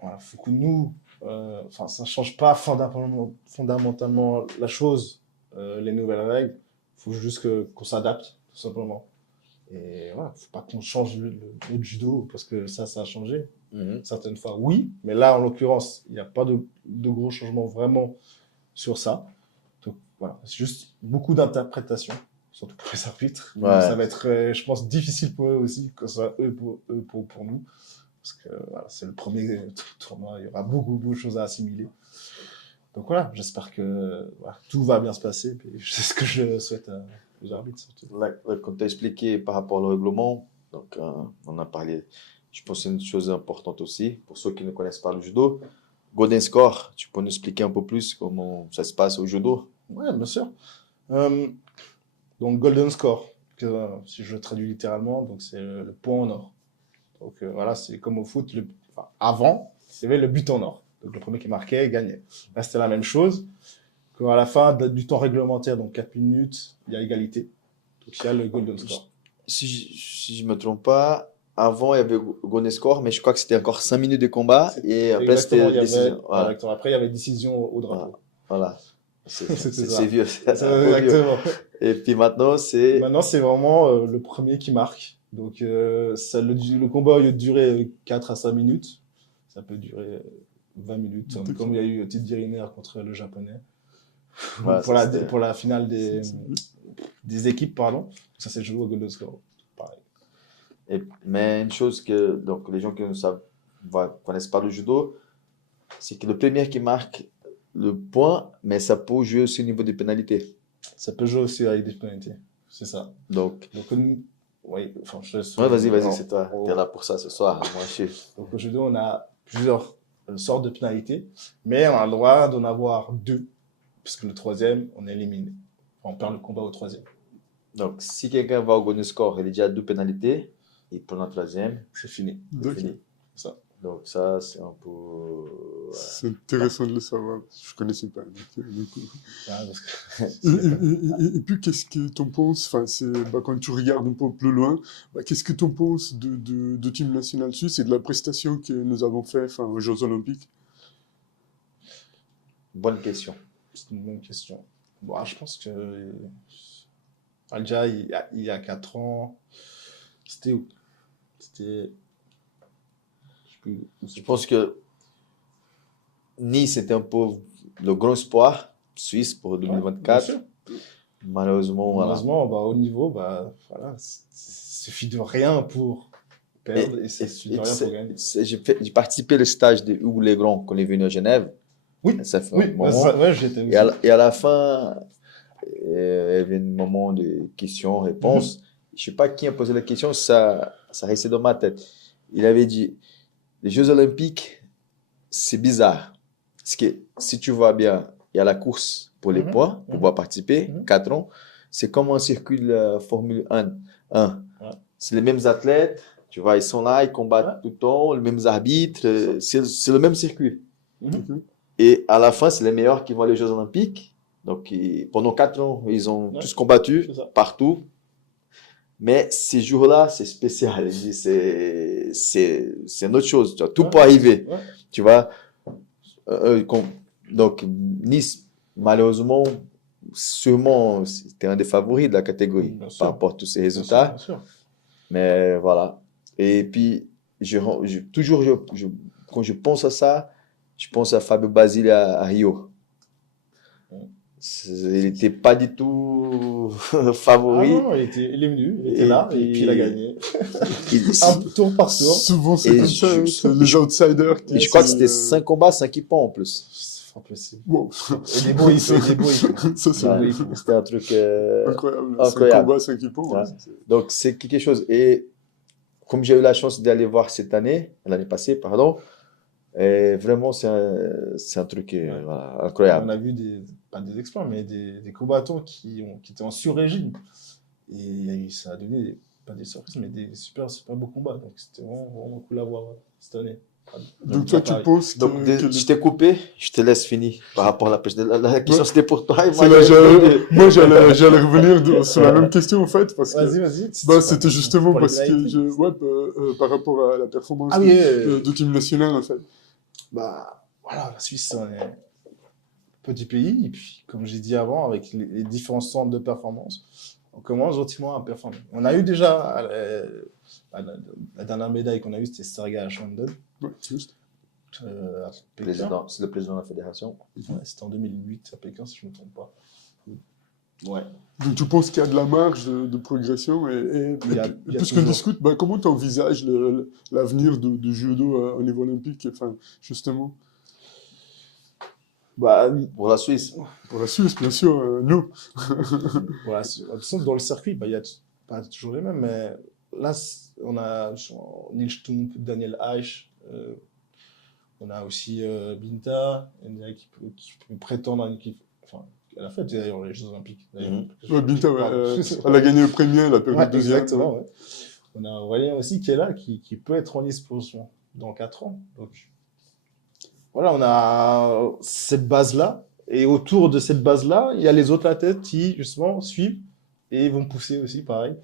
voilà, faut que nous, enfin, ça ne change pas fondamentalement la chose, les nouvelles règles. Il faut juste qu'on s'adapte, tout simplement. Et voilà, faut pas qu'on change le judo parce que ça a changé. Certaines fois, oui, mais là, en l'occurrence, il n'y a pas de gros changements vraiment sur ça. Donc voilà, c'est juste beaucoup d'interprétation, surtout pour les arbitres. Ouais. Donc, ça va être, je pense, difficile pour eux aussi, que ce soit eux pour nous. Parce que voilà, c'est le premier tournoi, il y aura beaucoup de choses à assimiler. Donc voilà, j'espère que voilà, tout va bien se passer. Et c'est ce que je souhaite aux arbitres surtout. Là, comme tu as expliqué par rapport au règlement, donc on a parlé, je pense que c'est une chose importante aussi, pour ceux qui ne connaissent pas le judo. Golden Score, tu peux nous expliquer un peu plus comment ça se passe au judo? Ouais, bien sûr. Donc Golden Score, si je le traduis littéralement, donc c'est le point en or. Donc voilà, c'est comme au foot, avant, il y avait le but en or. Donc le premier qui marquait gagnait. Là, c'était la même chose Quand à la fin du temps réglementaire, donc 4 minutes, il y a égalité. Donc il y a le golden score. Si je me trompe pas, avant il y avait Golden Score, mais je crois que c'était encore 5 minutes de combat et après Exactement, c'était il y avait, décision. Voilà. exactement. Après, il y avait décision au drapeau. Voilà. C'était ça. C'est vieux. C'est un peu vieux. Exactement. Et puis maintenant, c'est. Maintenant, c'est vraiment le premier qui marque. Donc, le combat, au lieu de durer 4 à 5 minutes, ça peut durer 20 minutes. D'accord. Comme il y a eu Tite Riner contre le japonais. Voilà, pour, ça, c'était- pour la finale des équipes, pardon. Ça s'est joué au golden score. Pareil. Mais une chose que donc, les gens qui ne connaissent pas le judo, c'est que le premier qui marque le point, mais ça peut jouer aussi au niveau des pénalités. Ça peut jouer aussi avec des pénalités. C'est ça. Donc, Oui, enfin, je laisse- ouais, vas-y, Non. c'est toi. Oh. T'es là pour ça ce soir. Moi, je suis. Donc, au judo, on a plusieurs sortes de pénalités, mais on a le droit d'en avoir 2, puisque le troisième, on est éliminé. On perd le combat au troisième. Donc, si quelqu'un va au Golden Score, il est déjà à 2 pénalités, il prend la troisième, C'est fini. c'est D'accord. fini. Ça. Donc, ça, c'est un peu. Voilà. C'est intéressant de le savoir. Je connaissais pas. Du coup. Ah, parce que- Et puis, qu'est-ce que tu en penses, enfin, quand tu regardes un peu plus loin, qu'est-ce que tu en penses de Team National Suisse et de la prestation que nous avons fait aux Jeux Olympiques? Bonne question. C'est une bonne question. Bon, je pense que Alja, il y a 4 ans, c'était où? C'était. Je sais plus où Je c'était. pense que Nice était un peu le grand espoir suisse pour Ouais, bien 2024. sûr. Malheureusement, voilà. Malheureusement, au niveau, voilà, suffit de rien pour perdre et ça suffit de rien pour gagner. J'ai participé au stage de Hugo Legrand quand il est venu à Genève. Oui, Ça fait oui, un moment. ouais, j'étais aussi. Et à la fin, il y avait un moment de questions-réponses. Je ne sais pas qui a posé la question, ça restait dans ma tête. Il avait dit, les Jeux Olympiques, c'est bizarre. Parce que si tu vois bien, il y a la course pour les points, pour pouvoir participer, 4 ans. C'est comme un circuit de la Formule 1. Ouais. C'est les mêmes athlètes, tu vois, ils sont là, ils combattent tout le temps, les mêmes arbitres, c'est le même circuit. Et à la fin, c'est les meilleurs qui vont aller aux Jeux Olympiques. Donc, pendant 4 ans, ils ont tous combattu c'est ça. partout. Mais ces jours-là, c'est spécial. C'est une autre chose. Tu vois, tout peut arriver. Ouais. Tu vois. Donc, Nice, malheureusement, sûrement, c'était un des favoris de la catégorie Bien sûr. par rapport à tous ces résultats. Bien sûr. Mais voilà. Et puis, quand je pense à ça, je pense à Fabio Basile à Rio. Il n'était pas du tout favori. Ah non, il est venu, il était là, et puis il a gagné. Il- Un tour par tour. Souvent, c'est Et comme ça, hein, c'est les outsiders qui. je crois que c'était 5 combats, 5 hippons en plus. C'est impossible. Wow. Et des beaux histoires, des beaux histoires. Ça, c'est Ouais, oui. c'était un truc incroyable. incroyable. 5 combats, 5 hippos. Ouais. Ouais. Donc, c'est quelque chose. Et comme j'ai eu la chance d'aller voir l'année passée, pardon, et vraiment, c'est un truc voilà, incroyable. On a vu pas des exploits, mais des combattants qui étaient en sur-régime. Et ça a donné, pas des surprises, mais des super beaux combats. Donc c'était vraiment cool à voir cette année. Donc, toi, tu penses que. Donc, je t'ai coupé, je te laisse finir par rapport à la question, c'était pour toi. Et Moi, j'allais revenir sur la même question, en fait, parce que. Vas-y. C'était justement Pour les parce que pénalités. par rapport à la performance Ah oui, de Team National, en fait. Voilà, la Suisse, on est un petit pays. Et puis, comme j'ai dit avant, avec les différents centres de performance, on commence gentiment à performer. On a eu déjà la dernière médaille qu'on a eue, c'était Sergei Ashwandon. Ouais, juste. À Pékin. C'est le président de la fédération. Ouais, c'était en 2008 à Pékin, si je ne me trompe pas. Ouais. Donc, tu penses qu'il y a de la marge de progression et Il y a puisqu'on toujours. discute, comment tu envisages l'avenir du judo au niveau olympique, enfin, justement? Pour la Suisse. Pour la Suisse, bien sûr, nous. Voilà, de toute façon, dans le circuit, il y a pas toujours les mêmes, mais là, on a Neil Stump, Daniel Eich, on a aussi Binta, qui peut prétendre à une équipe. Enfin, elle a fait d'ailleurs les Jeux Olympiques. Ouais, Binta, elle a gagné le premier, elle a perdu le deuxième. Exactement, ouais. On a Aurélien aussi qui est là, qui peut être en lice pour dans 4 ans. Donc, voilà, on a cette base-là. Et autour de cette base-là, il y a les autres athlètes qui, justement, suivent et vont pousser aussi, pareil,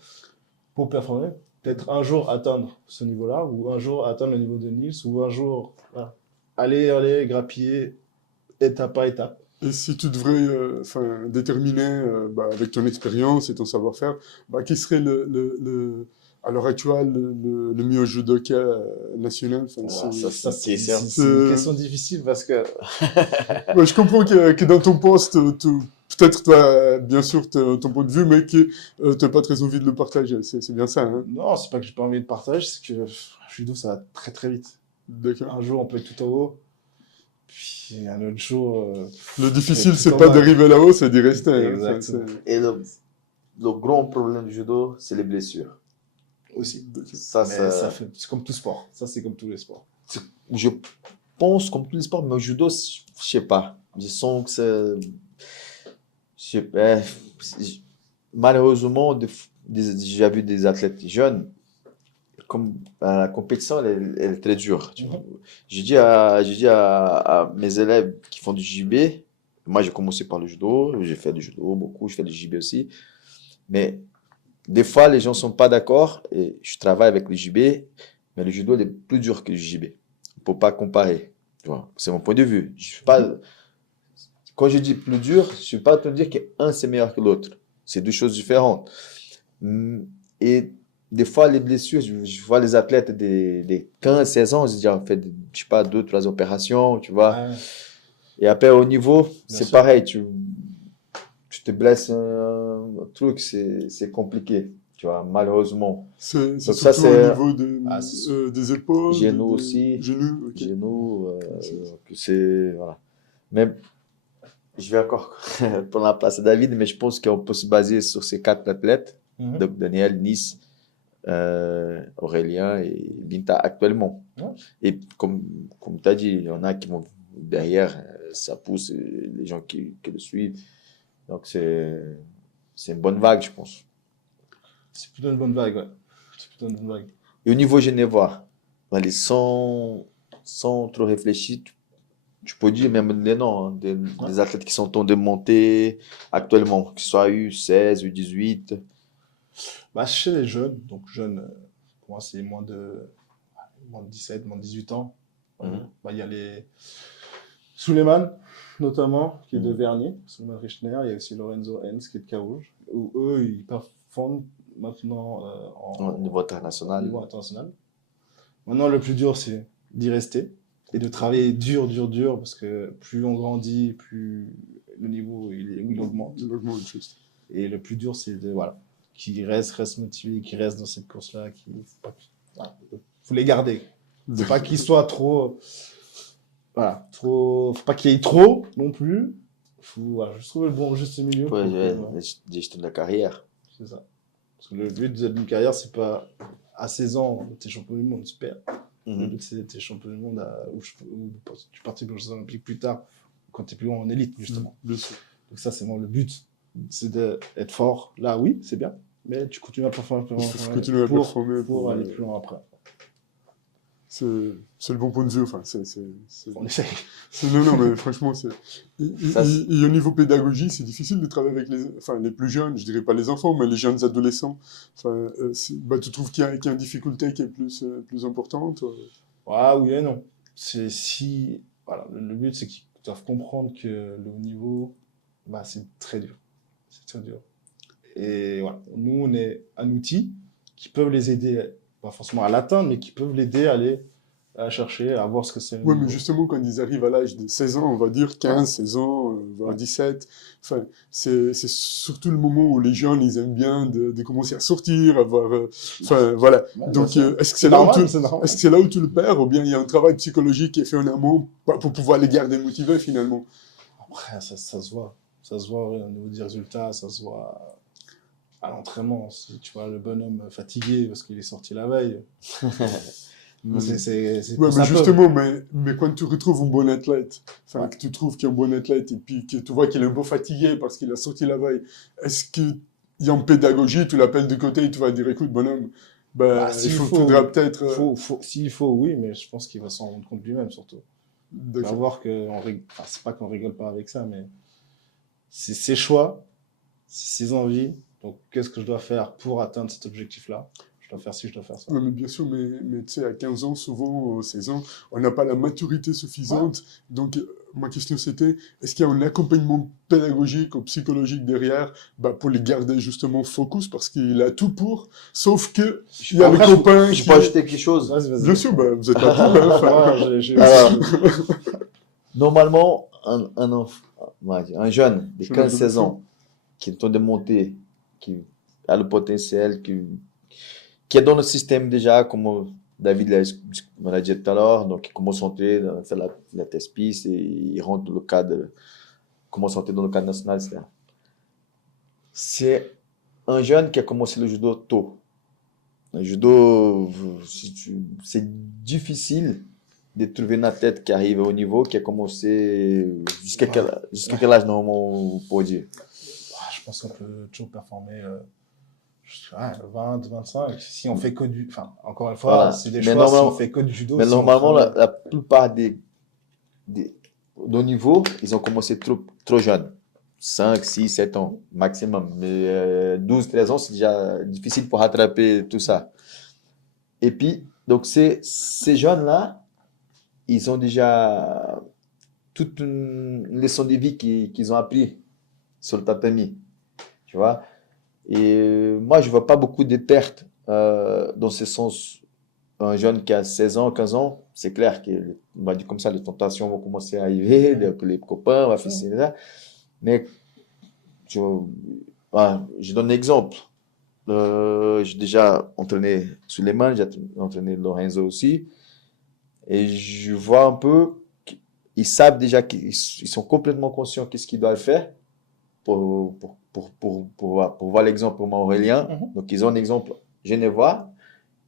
pour performer. Peut-être un jour atteindre ce niveau-là, ou un jour atteindre le niveau de Niels, ou un jour voilà, aller, grappiller étape par étape. Et si tu devrais déterminer, avec ton expérience et ton savoir-faire, qui serait à l'heure actuelle le meilleur judoka national? C'est une question difficile parce que... Ouais, je comprends que dans ton poste, peut-être toi, bien sûr, ton point de vue, mais que tu n'as pas très envie de le partager. C'est bien ça, hein? Non, c'est pas que j'ai pas envie de partager, c'est que le judo, ça va très très vite. D'accord. Un jour, on peut être tout en haut, puis un autre jour... Le difficile, tout c'est en pas bas. d'arriver là-haut, c'est d'y rester. hein. Exactement. Et le grand problème du judo, c'est les blessures. Aussi. Ça, Mais c'est comme tout sport. Ça, c'est comme tous les sports. je pense comme tous les sports, mais au judo, je sais pas. Je sens que c'est. Je sais pas. Malheureusement, j'ai vu des athlètes jeunes, comme la compétition, elle est très dure. Tu vois. J'ai dit à mes élèves qui font du JB, moi j'ai commencé par le judo, j'ai fait du judo beaucoup, je fais du JB aussi, mais des fois les gens sont pas d'accord et je travaille avec le JB, mais le judo il est plus dur que le JB. Faut pas comparer. Tu vois. C'est mon point de vue. Je suis pas, quand je dis plus dur, je suis pas en train de dire qu'un c'est meilleur que l'autre. C'est deux choses différentes. Et des fois, les blessures, je vois les athlètes des 15, 16 ans, ils ont déjà fait, je sais pas, 2, 3 opérations, tu vois. Ouais. Et après, au niveau, Bien c'est sûr. pareil, tu te blesses un truc, c'est compliqué, tu vois, malheureusement. C'est Donc surtout ça, c'est au niveau des épaules, genoux des aussi, genoux. ok. genoux, que c'est, voilà. Mais je vais encore prendre la place à David, mais je pense qu'on peut se baser sur ces 4 athlètes, Mhm. donc Daniel, Nice, Aurélien et Binta actuellement. Ouais. Et comme tu as dit, il y en a qui vont derrière, ça pousse les gens qui le suivent. Donc c'est une bonne vague, je pense. C'est plutôt une bonne vague, ouais. C'est plutôt une bonne vague. Et au niveau genevois, allez, sans trop réfléchir, tu peux dire même les noms hein, des athlètes qui sont en démonté actuellement, que ce soit U16, U18. Chez les jeunes, donc jeunes, pour moi, c'est moins de 17, moins de 18 ans. Mhm. Il y a les Suleiman, notamment, qui est de Mhm. Vernier, Suleiman Richner. Il y a aussi Lorenzo Hens, qui est de Carouge, où eux, ils performent maintenant Au niveau international. au niveau international. Maintenant, le plus dur, c'est d'y rester et de travailler dur, parce que plus on grandit, plus le niveau il augmente. Il augmente juste. Et le plus dur, c'est qu'il reste motivé, qu'il reste dans cette course-là, faut les garder. Faut pas qu'ils soient trop, faut pas qu'il y ait trop non plus. Je trouve le juste milieu. Ouais, pour que, des gestions de la carrière. c'est ça. Parce que le but d'une carrière, c'est pas à 16 ans, t'es champion du monde, super. Le Mhm. but, c'est d'être champion du monde où tu participe aux Jeux Olympiques plus tard, quand t'es plus en élite, justement. Bien sûr. Donc ça, c'est vraiment le but. C'est d'être fort. Là, oui, c'est bien. Mais tu continues à performer faut continuer à performer pour aller plus loin après. C'est le bon point de vue. Enfin, On essaye. non, mais franchement, Ça, et au niveau pédagogie, c'est difficile de travailler avec les plus jeunes, je dirais pas les enfants, mais les jeunes adolescents. Enfin, tu trouves qu'il y a une difficulté qui est plus importante? Oui et non. Le but, c'est qu'ils doivent comprendre que le haut niveau, c'est très dur. C'est très dur. Et voilà, nous, on est un outil qui peut les aider, pas forcément à l'atteindre, mais qui peuvent l'aider à aller à chercher, à voir ce que c'est. Oui, mais justement, quand ils arrivent à l'âge de 16 ans, on va dire 15, 16 ans, voire 17, enfin, c'est surtout le moment où les jeunes, ils aiment bien de commencer à sortir, voilà. Ouais, Donc, bien sûr. est-ce que c'est là où c'est normal. est-ce que c'est là où tu le perds, ou bien il y a un travail psychologique qui est fait en amont pour pouvoir les garder motivés, finalement? Après, ça se voit. Ça se voit au niveau des résultats, ça se voit à l'entraînement. Si tu vois le bonhomme fatigué parce qu'il est sorti la veille, c'est Ouais, ça mais peut. justement, mais quand tu retrouves un bon athlète, enfin, Ouais. que tu trouves qu'il est un bon athlète, et puis que tu vois qu'il est un peu fatigué parce qu'il a sorti la veille, est-ce qu'il y a en pédagogie, tu l'appelles de côté et tu vas dire, écoute, bonhomme, S'il faut, faudra peut-être... s'il faut, oui, mais je pense qu'il va s'en rendre compte lui-même surtout. On va D'accord. voir enfin, c'est pas qu'on rigole pas avec ça, mais c'est ses choix, c'est ses envies. Donc, qu'est-ce que je dois faire pour atteindre cet objectif-là? Je dois faire ci, je dois faire ça. Ouais, mais bien sûr, mais tu sais, à 15 ans, souvent, 16 ans, on n'a pas la maturité suffisante. Donc, ma question c'était, est-ce qu'il y a un accompagnement pédagogique ou psychologique derrière pour les garder justement focus parce qu'il a tout pour, sauf que il y a Après, le copain je qui... peux ajouter quelque chose. Vas-y. Bien sûr, vous êtes là pour, hein, enfin. Ouais, Alors, normalement, un jeune de Je 15-16 le ans qui est en train de monter, qui a le potentiel, qui est dans le système déjà, comme David l'a dit tout à l'heure, donc il commence à entrer, faire la test piste et il rentre dans le cadre, commence à entrer dans le cadre national, etc. C'est un jeune qui a commencé le judo tôt. Le judo, c'est difficile de trouver une athlète qui arrive au niveau, qui a commencé jusqu'à quel âge normalement pour dire? je pense qu'on peut toujours performer 20, 25. Si on fait que du... Enfin, encore une fois, Voilà. c'est des Mais choix. Si on normalement- fait que du judo, Mais si on normalement, travaille- la plupart des de niveau, ils ont commencé trop jeunes. 5, 6, 7 ans maximum. Mais 12, 13 ans, c'est déjà difficile pour rattraper tout ça. Et puis, donc ces jeunes-là, ils ont déjà toute une leçon de vie qu'ils ont appris sur le tatami. Tu vois? Et moi, je vois pas beaucoup de pertes dans ce sens. Un jeune qui a 16 ans, 15 ans, c'est clair que, on va dire comme ça, les tentations vont commencer à arriver, que les copains, ma fille, c'est ça. Mais je donne un exemple. J'ai déjà entraîné Suleiman, j'ai entraîné Lorenzo aussi. Et je vois un peu qu'ils savent déjà qu'ils sont complètement conscients de ce qu'ils doivent faire pour voir l'exemple pour moi Aurélien. Donc, ils ont un exemple genevois.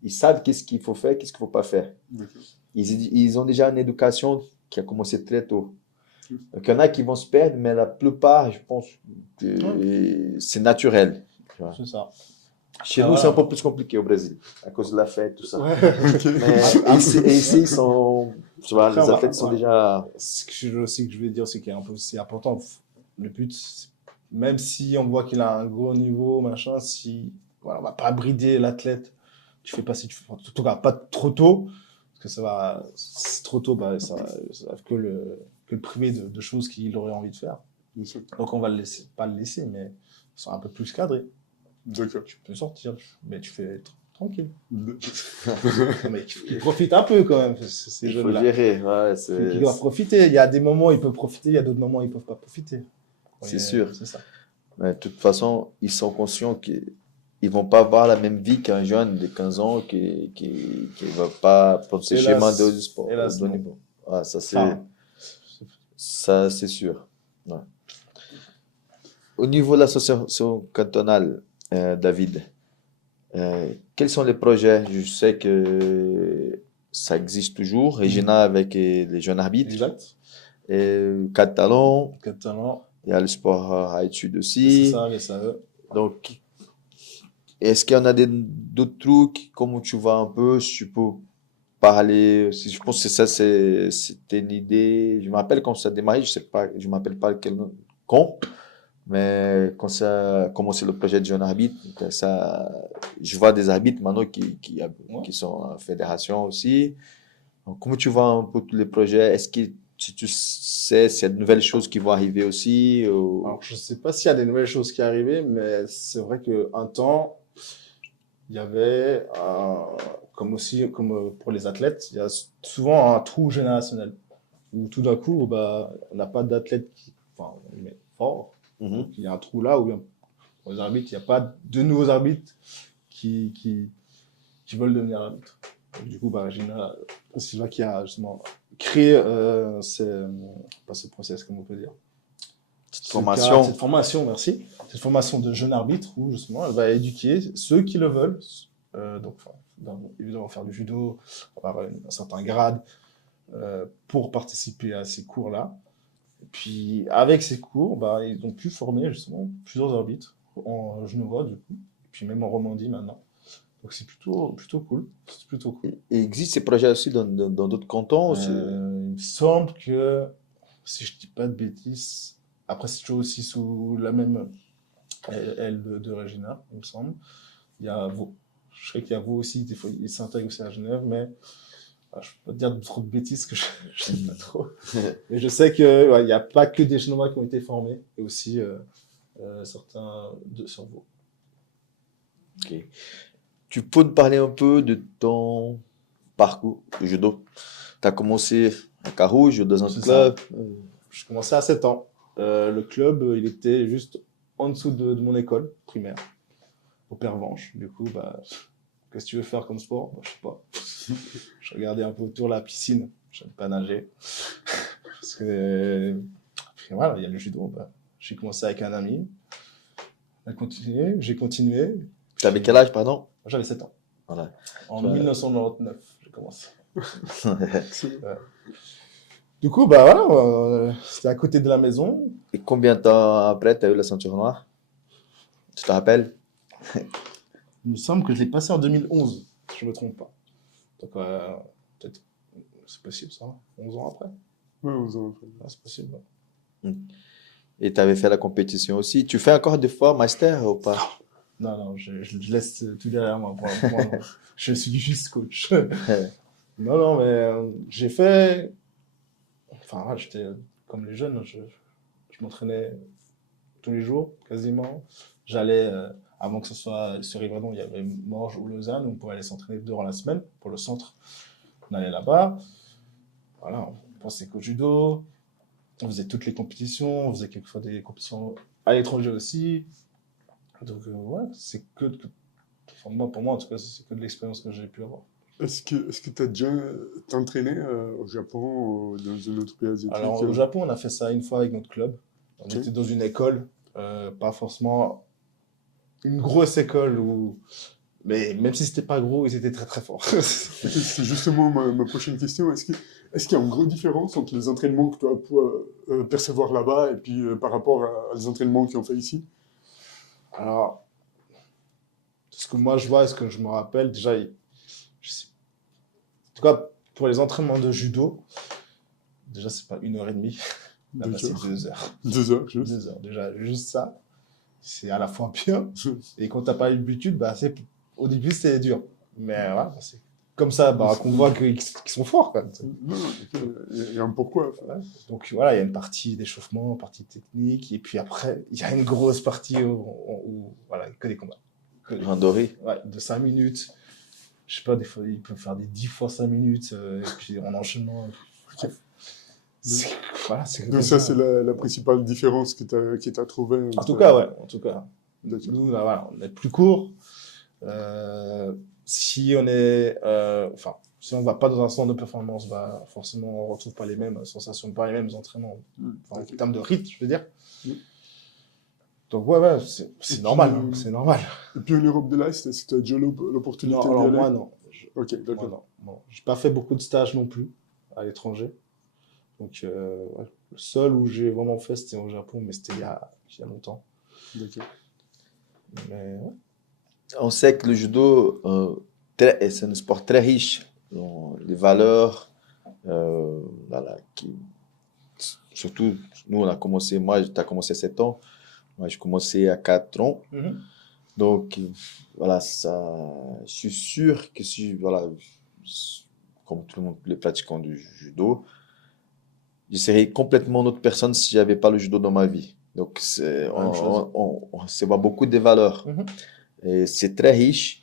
Ils savent qu'est-ce qu'il faut faire, qu'est-ce qu'il ne faut pas faire. D'accord. Ils ont déjà une éducation qui a commencé très tôt. Donc, il y en a qui vont se perdre, mais la plupart, je pense que c'est naturel. Tu vois. C'est ça. Chez Ah, nous, c'est voilà. un peu plus compliqué au Brésil, à cause de la fête, tout ça. Ouais. Mais ici, ils sont, tu vois, Après, les athlètes sont déjà... Ce que je veux dire, c'est qu'il y a un peu aussi important. Le but, même si on voit qu'il a un gros niveau, machin, si voilà, on va pas brider l'athlète, tu fais pas si tu fais, en tout cas pas trop tôt, parce que ça va, si trop tôt, ça va que le priver de choses qu'il aurait envie de faire. Bien sûr. Donc on va pas le laisser, mais sont un peu plus cadré. D'accord. Tu peux sortir, mais tu fais tranquille. D'accord. Mais tu profites un peu quand même, ces Il faut jeunes-là. gérer, ouais, Ils doivent profiter. Il y a des moments où ils peuvent profiter, il y a d'autres moments où ils peuvent pas profiter. C'est sûr. C'est ça. Mais de toute façon, ils sont conscients qu'ils ne vont pas avoir la même vie qu'un jeune de 15 ans qui ne va pas prendre ce Hélas. schéma de sport. Hélas, de haut non. niveau. Ah, Enfin, ça, c'est sûr. Ouais. Au niveau de l'association cantonale, David, quels sont les projets? Je sais que ça existe toujours. Regina avec les jeunes arbitres. exact. Et 4 talents. 4 talents. Il y a le sport à études C'est aussi. ça, les SAE. Donc, est-ce qu'il y en a d'autres trucs? Comment tu vois un peu? Si tu peux parler. Je pense que ça, c'était une idée. Je me rappelle quand ça a démarré, je sais pas, je me rappelle pas quel nom. Mais quand ça a commencé le projet de jeune arbitre, je vois des arbitres maintenant qui sont en fédération aussi. Donc, comment tu vois un peu tous les projets? Est-ce que si tu sais s'il y a de nouvelles choses qui vont arriver aussi Alors, je sais pas s'il y a des nouvelles choses qui arrivent, mais c'est vrai qu'un temps, il y avait, comme pour les athlètes, il y a souvent un trou générationnel où tout d'un coup, on n'a pas d'athlète fort. Mhm. Il y a un trou là où pour les arbitres, il n'y a pas de nouveaux arbitres qui veulent devenir arbitre. Donc, du coup, Regina Silva qui a justement créé pas ce process, comme on peut dire. Cette formation, merci. Cette formation de jeune arbitre où justement elle va éduquer ceux qui le veulent. Évidemment faire du judo, avoir un certain grade pour participer à ces cours-là. Et puis avec ces cours, ils ont pu former justement plusieurs arbitres en genevois du coup, et puis même en Romandie maintenant. Donc c'est plutôt cool. C'est plutôt cool. Il existe ces projets aussi dans d'autres cantons aussi. Il me semble que, si je dis pas de bêtises, après c'est toujours aussi sous la même aile de Regina, il me semble. Il y a Vaud. Je sais qu'il y a Vaud aussi, des fois il s'intègre aussi à Genève, mais je peux pas te dire trop de bêtises que je sais pas trop. Mais je sais que il y a pas que des Chinois qui ont été formés, et aussi certains sur Vaud. Ok. Tu peux nous parler un peu de ton parcours de judo? Tu as commencé à Carouge, dans un C'est club. Je commençais à 7 ans. Le club, il était juste en dessous de mon école primaire, au Pervenche. Du coup, qu'est-ce que tu veux faire comme sport? Je sais pas. Je regardais un peu autour de la piscine. Je n'aime pas nager. Parce que, après, voilà, il y a le judo. J'ai commencé avec un ami. J'ai continué. Tu avais quel âge, pardon? J'avais 7 ans. Voilà. En Ouais. 1999, j'ai commencé. Ouais. Du coup, voilà, c'était à côté de la maison. Et combien de temps après, tu as eu la ceinture noire? Tu te rappelles? Il me semble que je l'ai passé en 2011, si je ne me trompe pas. Donc, peut-être, c'est possible ça, 11 ans après. Ouais, 11 ans après. C'est possible. Et tu avais fait la compétition aussi. Tu fais encore des fois master ou pas? Non, je laisse tout derrière moi. Pour le moment, je suis juste coach. Non, mais j'ai fait. Enfin, voilà, j'étais comme les jeunes, je m'entraînais tous les jours, quasiment. J'allais, avant que ce soit sur Yverdon, il y avait Morges ou Lausanne, on pouvait aller s'entraîner 2 heures la semaine pour le centre. On allait là-bas. Voilà, on pensait qu'au judo. On faisait toutes les compétitions, on faisait quelquefois des compétitions à l'étranger aussi. Donc, ouais, c'est enfin, pour moi, en tout cas, c'est que de l'expérience que j'ai pu avoir. Est-ce que tu as déjà t'entraîné au Japon ou dans un autre pays asiatique? Alors, au Japon, on a fait ça une fois avec notre club. On Ok. était dans une école, pas forcément une grosse école, mais même si c'était pas gros, ils étaient très très forts. C'est justement ma prochaine question. Est-ce qu'il y a une grande différence entre les entraînements que tu as pu percevoir là-bas et puis par rapport à les entraînements qu'ils ont fait ici? Alors, ce que moi je vois et ce que je me rappelle, déjà, en tout cas, pour les entraînements de judo, déjà, c'est pas 1 heure et demie, là-bas, c'est 2 heures. 2 heures, juste. 2 heures, déjà, juste ça, c'est à la fois bien. Et quand t'as pas l'habitude, au début, c'est dur. Mais voilà, c'est comme ça qu'on voit qu'ils sont forts, quoi. Non, il y a un pourquoi. Ouais. Donc voilà, il y a une partie d'échauffement, une partie technique, et puis après, il y a une grosse partie où voilà, que des combats. Randori. Ouais, de 5 minutes. Je sais pas, des fois, ils peuvent faire des 10 fois 5 minutes, et puis en enchaînement. Voilà, c'est Donc ça, c'est la principale différence que tu as trouvée. En tout cas, ouais, en tout cas. D'accord. Nous, là, voilà, on est plus court. Si on est, si on va pas dans un centre de performance, forcément, on retrouve pas les mêmes sensations, pas les mêmes entraînements, en termes de rythme, je veux dire. Donc ouais, c'est normal, hein, c'est normal. Et puis en Europe de l'Est, est-ce que tu as déjà l'opportunité d'y Alors aller? moi, non. Ok, d'accord. Non. J'ai pas fait beaucoup de stages non plus à l'étranger. Donc, ouais, le seul où j'ai vraiment fait, c'était au Japon, mais c'était il y a longtemps. D'accord. Mais ouais. On sait que le judo, c'est un sport très riche dans les valeurs, voilà, surtout, nous, on a commencé, moi, tu as commencé à 7 ans, moi, j'ai commencé à 4 ans. Donc, voilà, ça, je suis sûr que si, voilà, comme tout le monde, les pratiquants du judo, je serais complètement une autre personne si j'avais pas le judo dans ma vie. Donc, on se voit beaucoup des valeurs. Et c'est très riche.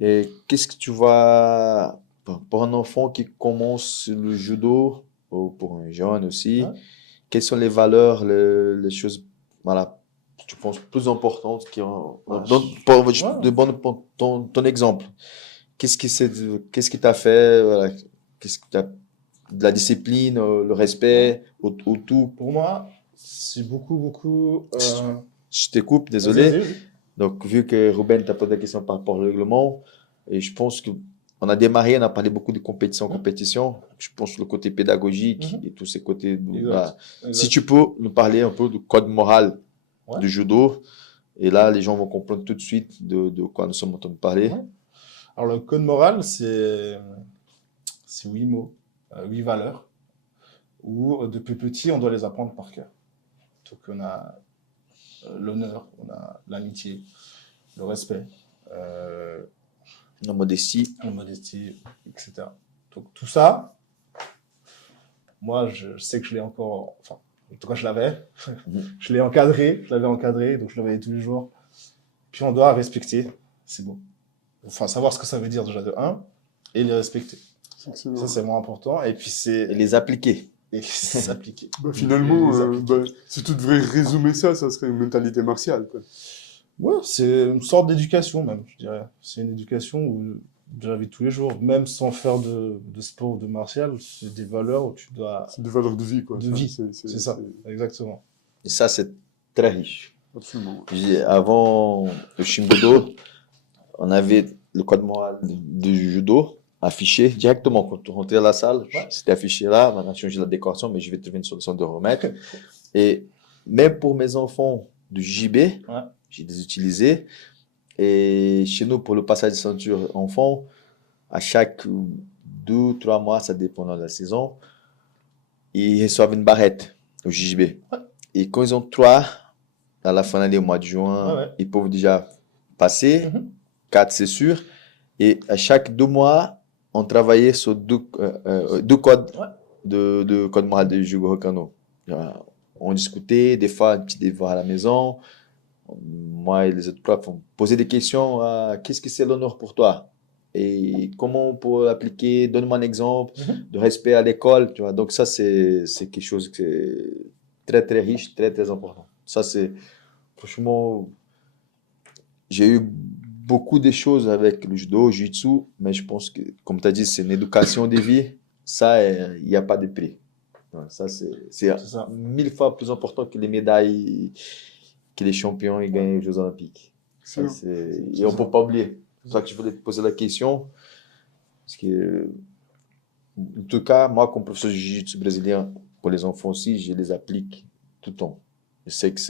Et qu'est-ce que tu vois pour un enfant qui commence le judo, ou pour un jeune aussi, quelles sont les valeurs, les choses, voilà, tu penses plus importantes qui ont, pour ton exemple. Qu'est-ce qui t'a fait, voilà, qu'est-ce que t'as, de la discipline, le respect, ou tout. Pour moi, c'est beaucoup. Je te coupe, désolé. Vas-y. Donc, vu que Ruben t'a posé la question par rapport au règlement, et je pense qu'on a démarré, on a parlé beaucoup de compétition. Je pense que le côté pédagogique et tous ces côtés. Voilà. Si tu peux nous parler un peu du code moral du judo, et là, les gens vont comprendre tout de suite de quoi nous sommes en train de parler. Alors, le code moral, c'est 8 mots, 8 valeurs, où depuis petit, on doit les apprendre par cœur. Donc, on a l'honneur, on a l'amitié, le respect, La modestie. la modestie, etc. Donc, tout ça, moi, je sais que je l'ai encore, enfin, en tout cas, je l'avais. Je l'avais encadré, donc je le voyais tous les jours. Puis on doit respecter, c'est bon. Enfin, savoir ce que ça veut dire déjà de un, et les respecter. C'est excellent. Ça, c'est vraiment important. Et puis, Et c'est les appliquer. et s'appliquer. Bah, finalement, Les appliquer. si tu devrais résumer ça, ça serait une mentalité martiale, quoi. Ouais, c'est une sorte d'éducation même, je dirais. C'est une éducation où de la vie de tous les jours, même sans faire de sport ou de martial, c'est des valeurs où tu dois... C'est des valeurs de vie, quoi. De Enfin, vie, c'est ça, exactement. Et ça, c'est très riche. Absolument. Avant le Shimbudo, on avait le code moral du judo affiché directement quand tu rentrais à la salle. Ouais. C'était affiché là. Maintenant, j'ai changé la décoration, mais je vais trouver une solution de remettre. Et même pour mes enfants du JB, j'ai les utilisés. Et chez nous, pour le passage de ceinture enfant, à chaque 2-3 mois, ça dépend de la saison, ils reçoivent une barrette au JB. Et quand ils ont 3, à la fin de l'année, au mois de juin, ils peuvent déjà passer. 4, c'est sûr. Et à chaque 2 mois, on travaillait sur deux codes de code moral de Jugo Hokano. On discutait, des fois, un petit devoir à la maison. Moi et les autres profs, on posait des questions. Qu'est-ce que c'est l'honneur pour toi? Et comment on peut l'appliquer? Donne-moi un exemple de respect à l'école. Tu vois? Donc ça, c'est quelque chose qui est très, très riche, très, très important. Ça, c'est... Franchement, j'ai eu beaucoup de choses avec le judo, le jiu-jitsu, mais je pense que, comme tu as dit, c'est une éducation de vie. Ça, il n'y a pas de prix. Ça, c'est 1000 fois plus important que les médailles que les champions ils gagnent aux Jeux Olympiques. Ça, et on ne peut pas oublier. C'est pour ça que je voulais te poser la question. Parce que, en tout cas, moi, comme professeur de jiu-jitsu brésilien, pour les enfants aussi, je les applique tout le temps. Je sais que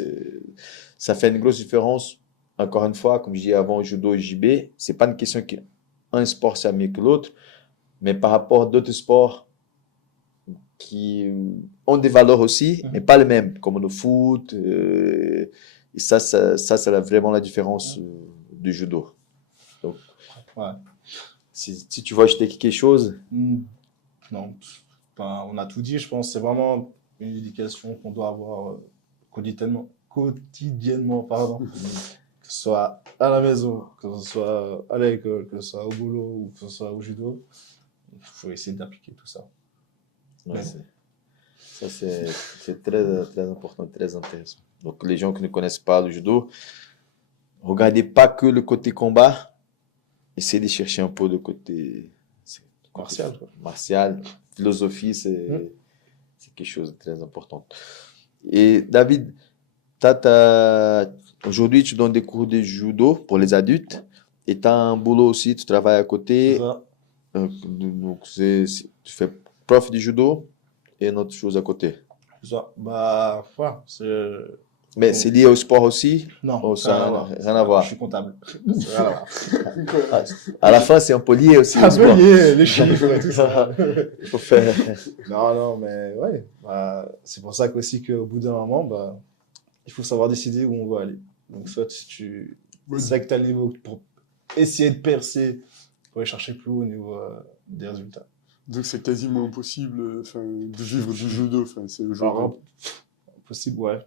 ça fait une grosse différence. Encore une fois, comme je disais avant, judo et JB, c'est pas une question qu'un sport c'est mieux que l'autre, mais par rapport à d'autres sports qui ont des valeurs aussi, mais pas les mêmes, comme le foot. Et ça c'est vraiment la différence du judo. Donc, si tu veux ajouter quelque chose. Non, enfin, on a tout dit, je pense. C'est vraiment une éducation qu'on doit avoir quotidiennement, pardon. Que ce soit à la maison, que ce soit à l'école, que ce soit au boulot ou que ce soit au judo, il faut essayer d'appliquer tout ça. Ouais, ça, c'est très, très important, très intéressant. Donc, les gens qui ne connaissent pas le judo, regardez pas que le côté combat, essayez de chercher un peu le côté martial. Philosophie, c'est quelque chose de très important. Et David, aujourd'hui, tu donnes des cours de judo pour les adultes et tu as un boulot aussi, tu travailles à côté. Donc, tu fais prof de judo et une autre chose à côté. Ça. Bah, voilà, mais c'est lié au sport aussi? Non, ça n'a rien à voir. Je suis comptable. À la fin, c'est un peu lié aussi. Un peu lié, les chiffres et tout ça. Faut faire... Non, mais ouais. Bah, c'est pour ça qu'aussi qu'au bout d'un moment, bah, il faut savoir décider où on veut aller. Donc, soit si tu sais que tu as le niveau pour essayer de percer, pour aller chercher plus haut au niveau des résultats. Donc, c'est quasiment impossible de vivre du judo. C'est genre... Impossible, ouais.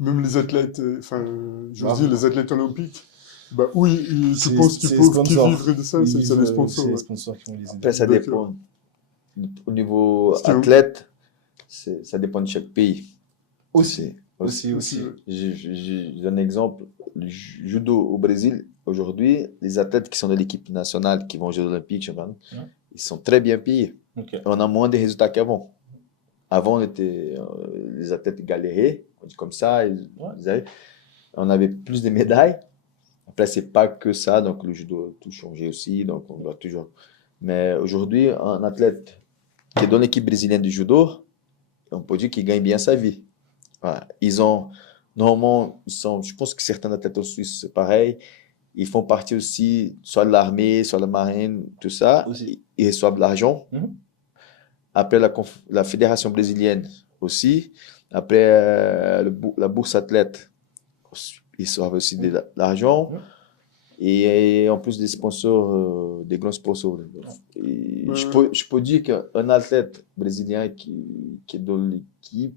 Même les athlètes, les athlètes olympiques, bah oui, je pense qu'ils peuvent vivre de ça, c'est les sponsors. C'est les sponsors qui vont les aider. Après, ça dépend. Au niveau athlète, ça dépend de chaque pays. Aussi. Je donne un exemple. Le judo au Brésil, aujourd'hui, les athlètes qui sont de l'équipe nationale, qui vont aux Jeux Olympiques, ils sont très bien payés. On a moins de résultats qu'avant. Avant, les athlètes galéraient, comme ça, on avait plus de médailles. Après, c'est pas que ça, donc le judo a tout changé aussi, donc on doit toujours. Mais aujourd'hui, un athlète qui est dans l'équipe brésilienne du judo, on peut dire qu'il gagne bien sa vie. Voilà. Normalement, je pense que certains athlètes en Suisse, c'est pareil, Ils font partie aussi, soit de l'armée, soit de la marine, tout ça. Aussi. Ils reçoivent de l'argent. Mhm. Après, la fédération brésilienne aussi. Après, la bourse athlète, ils reçoivent aussi de l'argent. Mhm. Et en plus des sponsors, des grands sponsors. Et je peux dire qu'un athlète brésilien qui est dans l'équipe,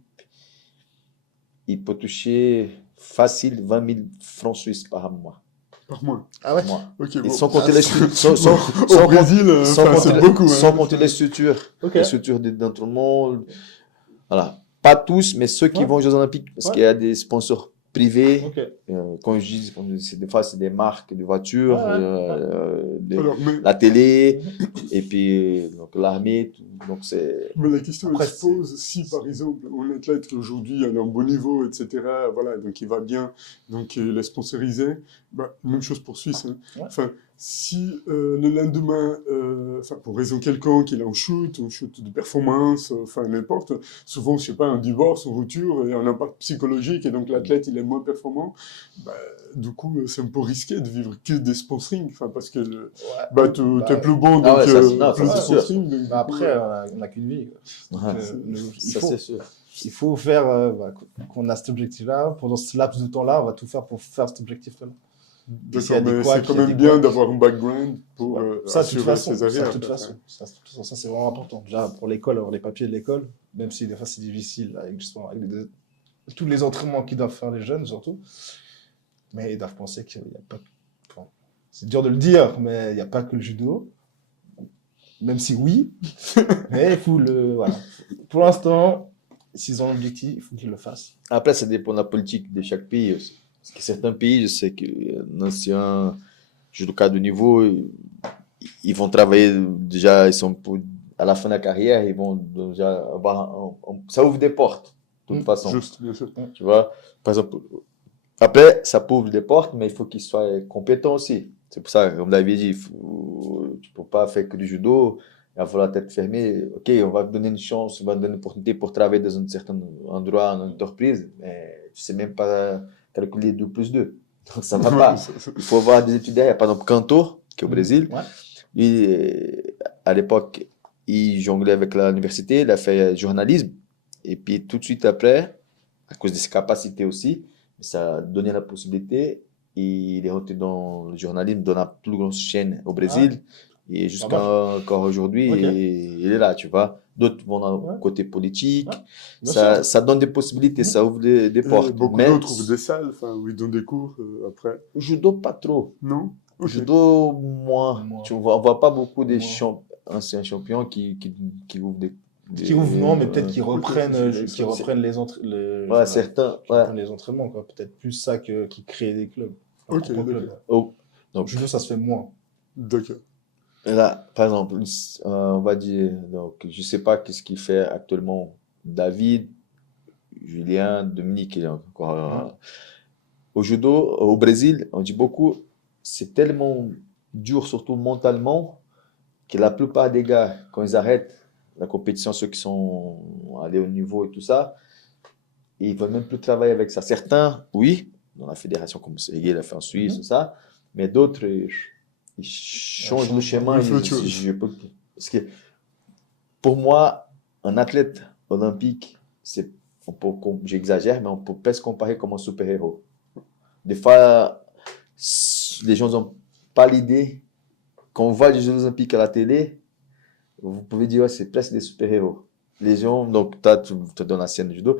il peut toucher facile 20 000 francs suisses par mois. Par mois. Ah ouais. Ok, Et bon. sans compter les Au Brésil, c'est beaucoup. Hein. sans compter les structures. Ok. Les structures d'entraînement. Voilà. Pas tous, mais ceux qui Ouais. vont aux Jeux Olympiques, parce Ouais. qu'il y a des sponsors privés. Ok. Quand je dis, des fois, c'est des marques de voitures, Alors, mais, la télé, et puis donc, l'armée. Donc, c'est. mais la question Après, elle se pose si, par exemple, un athlète qui aujourd'hui a un bon niveau, etc., voilà, donc il va bien, donc il est sponsorisé, bah, même chose pour Suisse. Hein. Ouais. Enfin, si le lendemain, enfin, pour raison quelconque, il a un shoot de performance, enfin, n'importe, souvent, je sais pas, un divorce, une rupture, et un impact psychologique, et donc l'athlète, il est moins performant, bah, du coup, c'est un peu risqué de vivre que des sponsorings, enfin, parce que Ouais. t'es plus bon, Ah donc ouais, ça, non, plus ça, de c'est sûr. sponsoring. Donc, Bah du coup, après, on n'a qu'une vie. Quoi. Ouais, Donc, ça, c'est sûr. il faut faire, qu'on a cet objectif-là. Pendant ce laps de temps-là, on va tout faire pour faire cet objectif-là. d'accord, S'il y a des mais couacs, c'est quand il y a même des bien couacs. d'avoir un background pour Ça, de toute assurer façon, ses arrières. ça, c'est vraiment important. Déjà, pour l'école, avoir les papiers de l'école, même si des fois c'est difficile avec, justement, avec tous les entraînements qu'ils doivent faire les jeunes, surtout. Mais ils doivent penser qu'il n'y a pas. Enfin, c'est dur de le dire, mais il n'y a pas que le judo. Même si oui, mais il faut le. Voilà. Pour l'instant, s'ils ont l'objectif, il faut qu'ils le fassent. Après, ça dépend de la politique de chaque pays aussi. Parce que certains pays, je sais qu'un ancien judoka de niveau, ils vont travailler déjà, ils sont à la fin de la carrière, ils vont déjà avoir. Ça ouvre des portes, de toute façon. Juste, bien sûr. Tu vois, par exemple, après, ça peut ouvrir des portes, mais il faut qu'ils soient compétents aussi. C'est pour ça, comme vous l'avez dit, tu ne peux pas faire que du judo, il va falloir la tête fermée. Ok, on va te donner une chance, on va te donner une opportunité pour travailler dans un certain endroit, dans une entreprise, mais tu ne sais même pas calculer 2 plus 2. Donc ça ne va pas. Il faut avoir des études derrière. Par exemple, Canto, qui est au Brésil, Ouais. lui, à l'époque, il jonglait avec l'université, il a fait journalisme, et puis tout de suite après, à cause de ses capacités aussi, ça a donné la possibilité, et il est rentré dans le journalisme, dans la plus grande chaîne au Brésil, et jusqu'à encore aujourd'hui, Ok. il est là, tu vois. D'autres vont dans le Ouais. côté politique, Ouais. Bien sûr. ça donne des possibilités, ça ouvre des Et portes. beaucoup Mais d'autres ouvrent des salles, enfin, où ils donnent des cours après. judo, pas trop. Non? Ok. Judo, moins. Moins. On voit pas beaucoup des Moins. anciens champions qui ouvrent des Qui ouvrent, non, mais peut-être qu'ils Ok, reprennent, c'est- qu'ils reprennent les, Ouais, certains. qui Ouais. reprennent les entraînements, quoi. Peut-être plus ça qui crée des clubs. Enfin, Ok, propres d'accord. clubs. Oh. Donc, Judo, ça se fait moins. D'accord. là, par exemple, on va dire, donc, je sais pas qu'est-ce qu'il fait actuellement David, Julien, Dominique, il est encore. Au judo, au Brésil, on dit beaucoup, c'est tellement dur, surtout mentalement, que la plupart des gars, quand ils arrêtent la compétition, ceux qui sont allés au niveau et tout ça, ils ne veulent même plus travailler avec ça. Certains, oui, dans la fédération, comme Sergei l'a fait en Suisse, tout ça, mais d'autres, ils changent le schéma. Ils font autre chose. Parce que pour moi, un athlète olympique, j'exagère, mais on peut presque comparer comme un super-héros. Des fois, les gens n'ont pas l'idée. Quand on voit les Jeux Olympiques à la télé, vous pouvez dire, ouais, c'est presque des super-héros. Les gens, donc, tu te donnes la scène de judo,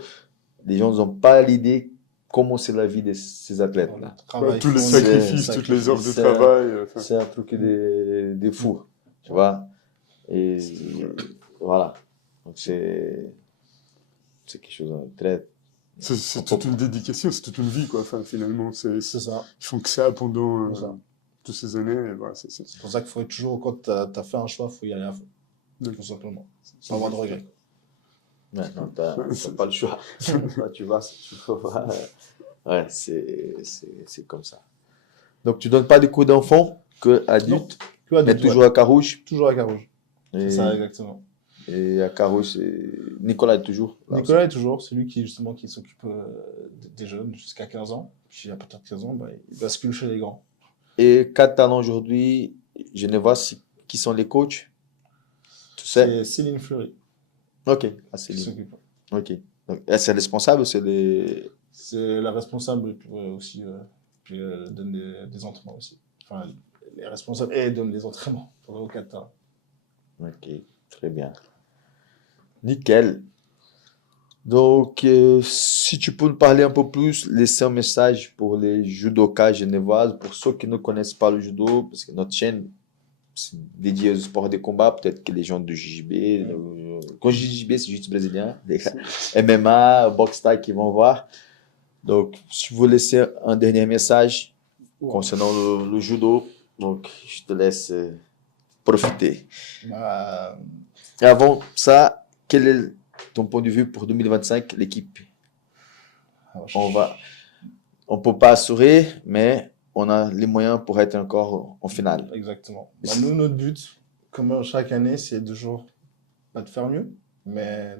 les gens n'ont pas l'idée comment c'est la vie de ces athlètes-là. Travail Tous les fourni, sacrifices, toutes les heures de c'est- travail. Enfin, C'est un truc des fous, tu vois. Et voilà. Donc, c'est quelque chose de très. c'est toute une dédication, c'est toute une vie, quoi. Enfin, finalement, C'est ça. ils font que ça pendant C'est ça. toutes ces années. Et voilà, c'est C'est pour ça qu'il faut être toujours, quand tu as fait un choix, il faut y aller à fond. Tout simplement. Sans avoir de regrets. Ouais, non, t'as pas le choix. Là, tu vas, ouais, c'est comme ça. Donc, tu donnes pas des cours d'enfant que adulte, Tu vois, mais toujours à Carouge. Toujours à Carouge. Et, C'est ça, exactement. et à Carouge, Nicolas est toujours là Nicolas est toujours, c'est lui qui s'occupe des jeunes jusqu'à 15 ans. Puis à partir de 15 ans, il bascule chez les grands. Et quatre talents aujourd'hui, je ne vois qui sont les coachs. Tu sais? C'est Céline Fleury Ok. Ah, qui Céline. s'occupe. Ok. Donc, c'est responsable ou c'est les... C'est la responsable et puis, aussi, puis elle donne des entraînements aussi. Enfin, les responsables et elle donne des entraînements pour le Qatar. Ok, très bien. Nickel. Donc, si tu peux nous parler un peu plus, laisser un message pour les judokas genevoises, pour ceux qui ne connaissent pas le judo, parce que notre chaîne, c'est dédiée au sport de combat, peut-être que les gens du JJB, quand je dis JJB, c'est juste brésilien, des MMA, boxe thaï qui vont voir. Donc, si vous laissez un dernier message concernant le judo, donc je te laisse profiter. Bah, Et avant ça, quel est ton point de vue pour 2025, l'équipe? On peut pas assurer, mais on a les moyens pour être encore en finale. Exactement. Bah, nous, notre but, comme chaque année, c'est toujours pas de faire mieux, mais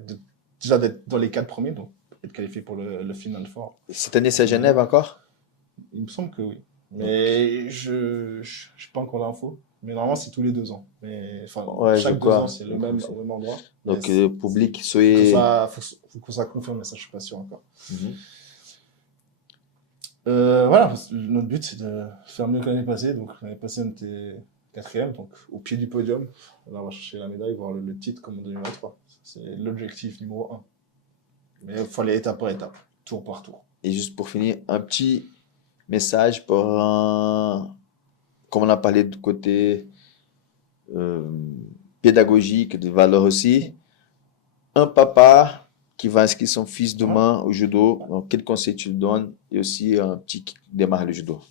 déjà d'être dans les 4 premiers, donc être qualifié pour le Final Four. Cette année, c'est à Genève encore? Il me semble que oui. Mais je n'ai pas encore l'info. Mais normalement, c'est tous les 2 ans. Mais enfin, Ouais, chaque je 2 ans, crois. c'est le même endroit. Donc, Mais public, faut soyez. faut que ça confirme, mais ça, je suis pas sûr encore. Mhm. Voilà, notre but, c'est de faire mieux que l'année passée. Donc, l'année passée, on était 4e, donc au pied du podium. Là, on va chercher la médaille, voir le titre comme en 2023. C'est l'objectif numéro 1. Mais il faut aller étape par étape, tour par tour. Et juste pour finir, un petit message pour comme on a parlé du côté euh, pédagogique, de valeur aussi. Un papa qui va inscrire son fils demain au judo, donc quel conseil tu lui donnes? Et aussi un petit qui démarre le judo.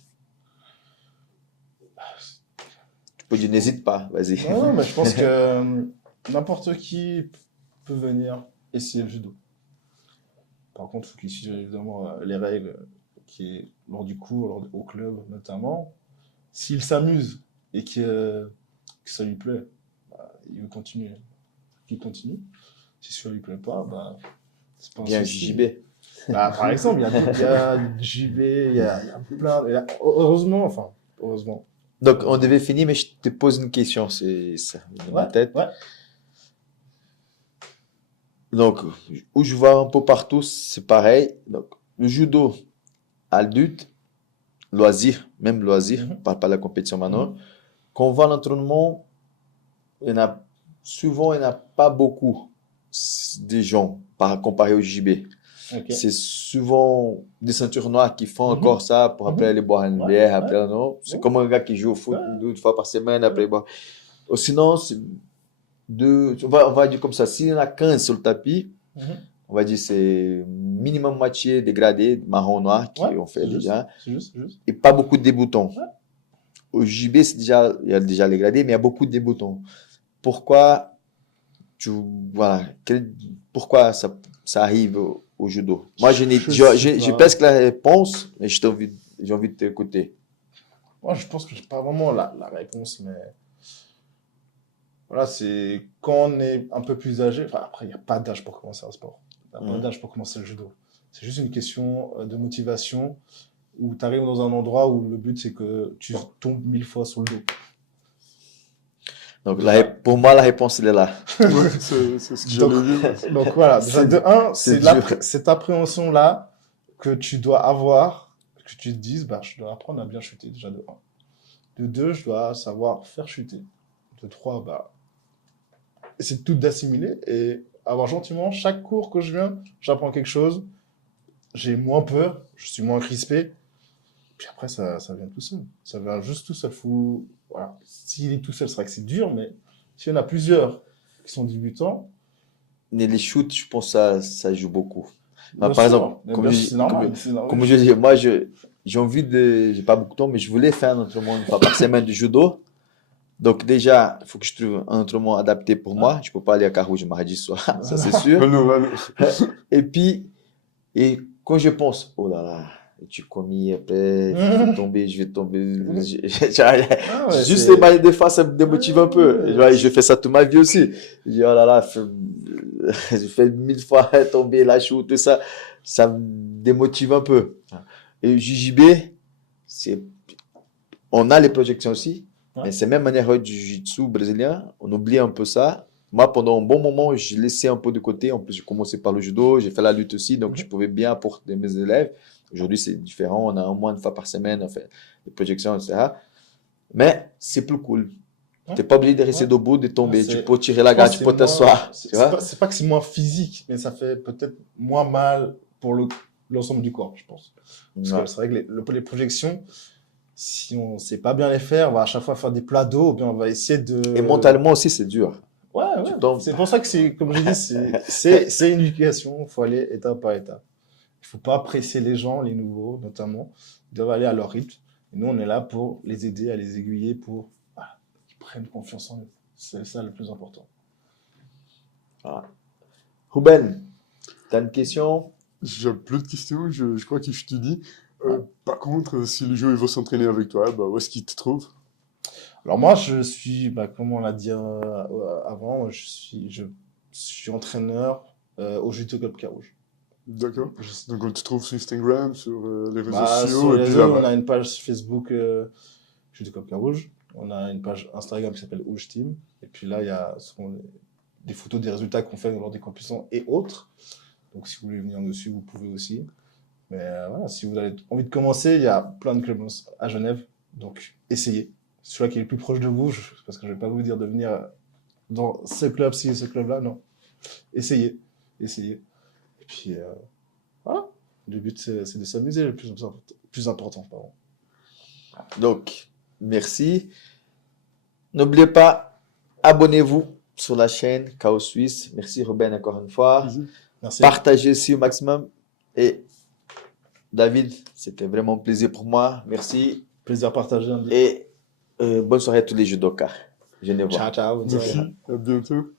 Tu peux dire n'hésite pas, vas-y. Non, mais je pense que n'importe qui peut venir essayer le judo. Par contre, il faut qu'il suive évidemment les règles qui est lors du cours, au club notamment. S'il s'amuse et que ça lui plaît, bah, il veut continuer. Qu'il continue. Si ça lui plaît pas, bah, c'est pas un Bien souci. JB. Bah, par exemple, il y a JB, il y a plein. Heureusement. Donc, on devait finir, mais je te pose une question, c'est ça, dans ma tête. Ouais. Donc, où je vois un peu partout, c'est pareil. Donc, le judo, adulte, loisir, même loisir, on parle pas de la compétition maintenant. Quand on va à l'entraînement, souvent, il n'y en a pas beaucoup de gens comparé au JB. Ok. C'est souvent des ceintures noires qui font encore ça pour après aller boire une bière, après non. C'est comme un gars qui joue au foot 2 fois par semaine, après boire. Ou sinon, c'est on va dire comme ça, s'il y en a 15 sur le tapis, on va dire c'est minimum moitié dégradé, marron noir, qui ont fait déjà. C'est juste. Et pas beaucoup de déboutants. Au JB, il y a déjà les gradés, mais il y a beaucoup de déboutants. Pourquoi pourquoi ça arrive au judo? Moi, j'ai presque la réponse, mais j'ai envie de t'écouter. Moi, je pense que j'ai pas vraiment la réponse, mais voilà, c'est quand on est un peu plus âgé. Enfin, après, il n'y a pas d'âge pour commencer un sport. Il n'y a pas d'âge pour commencer le judo. C'est juste une question de motivation où tu arrives dans un endroit où le but, c'est que tu tombes 1000 fois sur le dos. Donc, pour moi, la réponse, elle est là. Ouais, c'est ce que j'allais dire. Donc voilà, déjà, de un, c'est cette appréhension-là que tu dois avoir, que tu te dises, bah, je dois apprendre à bien chuter, déjà de un. De deux, je dois savoir faire chuter. De trois, bah, c'est tout d'assimiler et avoir gentiment, chaque cours que je viens, j'apprends quelque chose, j'ai moins peur, je suis moins crispé, puis après, ça vient tout seul. Ça vient juste tout seul. Voilà. S'il est tout seul, c'est vrai que c'est dur, mais s'il y en a plusieurs qui sont débutants. Mais les shoots, je pense que ça joue beaucoup. Par exemple, c'est normal. Comme je dis, moi, j'ai j'ai pas beaucoup de temps, mais je voulais faire un entraînement une fois par semaine de judo. Donc déjà, il faut que je trouve un entraînement adapté pour moi. Je peux pas aller à Carouge mardi soir, ça c'est sûr. Et puis, quand je pense, oh là là, tu commis après, je vais tomber. Juste des fois, ça me démotive un peu. Je fais ça toute ma vie aussi. Je dis, oh là là, je fais 1000 fois tomber la chute, tout ça. Ça me démotive un peu. Et JJB, on a les projections aussi, Ouais. mais c'est même manière du jiu-jitsu brésilien, on oublie un peu ça. Moi, pendant un bon moment, j'ai laissé un peu de côté. En plus, j'ai commencé par le judo, j'ai fait la lutte aussi, donc je pouvais bien apporter mes élèves. Aujourd'hui, c'est différent, on a au moins une fois par semaine, on fait des projections, etc. Mais c'est plus cool. Ouais. Tu n'es pas obligé de rester Ouais. debout, de tomber. C'est- Tu peux tirer la je pense garde, que tu c'est peux moins- t'asseoir. c'est- Tu C'est vois? pas, c'est pas que c'est moins physique, mais ça fait peut-être moins mal pour l'ensemble du corps, je pense. Parce Ouais. que c'est vrai que les projections, si on ne sait pas bien les faire, on va à chaque fois faire des plats d'eau, ou bien on va essayer de... Et mentalement aussi, c'est dur. Ouais, Tu ouais. tombes. C'est pour ça que c'est, comme je dis, c'est une éducation. Il faut aller étape par étape. Il ne faut pas presser les gens, les nouveaux notamment. Ils doivent aller à leur rythme. Et nous, on est là pour les aider, à les aiguiller pour voilà, qu'ils prennent confiance en eux. C'est ça le plus important. Ruben, tu as une question? J'ai plus de questions, je crois que je te dis. Par contre, si le jeu il veut s'entraîner avec toi, bah, où est-ce qu'il te trouve? Alors moi, je suis, comme on l'a dit avant, je suis entraîneur au Judo Club Carouge. D'accord. Donc on te trouve sur Instagram, sur les réseaux Sur sociaux, les et puis réseaux, on là-bas. a une page Facebook Judo Club Carouge. On a une page Instagram qui s'appelle Ouge Team. Et puis là, il y a des photos des résultats qu'on fait lors des compétitions et autres. Donc si vous voulez venir dessus, vous pouvez aussi. Mais voilà, si vous avez envie de commencer, il y a plein de clubs à Genève. Donc essayez. Celui-là qui est le plus proche de vous, parce que je ne vais pas vous dire de venir dans ce club-ci et ce club-là, non. Essayez. Essayez. Et puis voilà. Le but, c'est de s'amuser, le plus important. Pardon. Donc, merci. N'oubliez pas, abonnez-vous sur la chaîne Chaos Suisse. Merci Ruben encore une fois. Vas-y. Merci. Partagez aussi au maximum. Et David, c'était vraiment un plaisir pour moi. Merci. Plaisir partagé. Andy. Et bonne soirée à tous les judokas. Je ne vois. Ciao, ciao. Bonne soirée. Merci, à bientôt.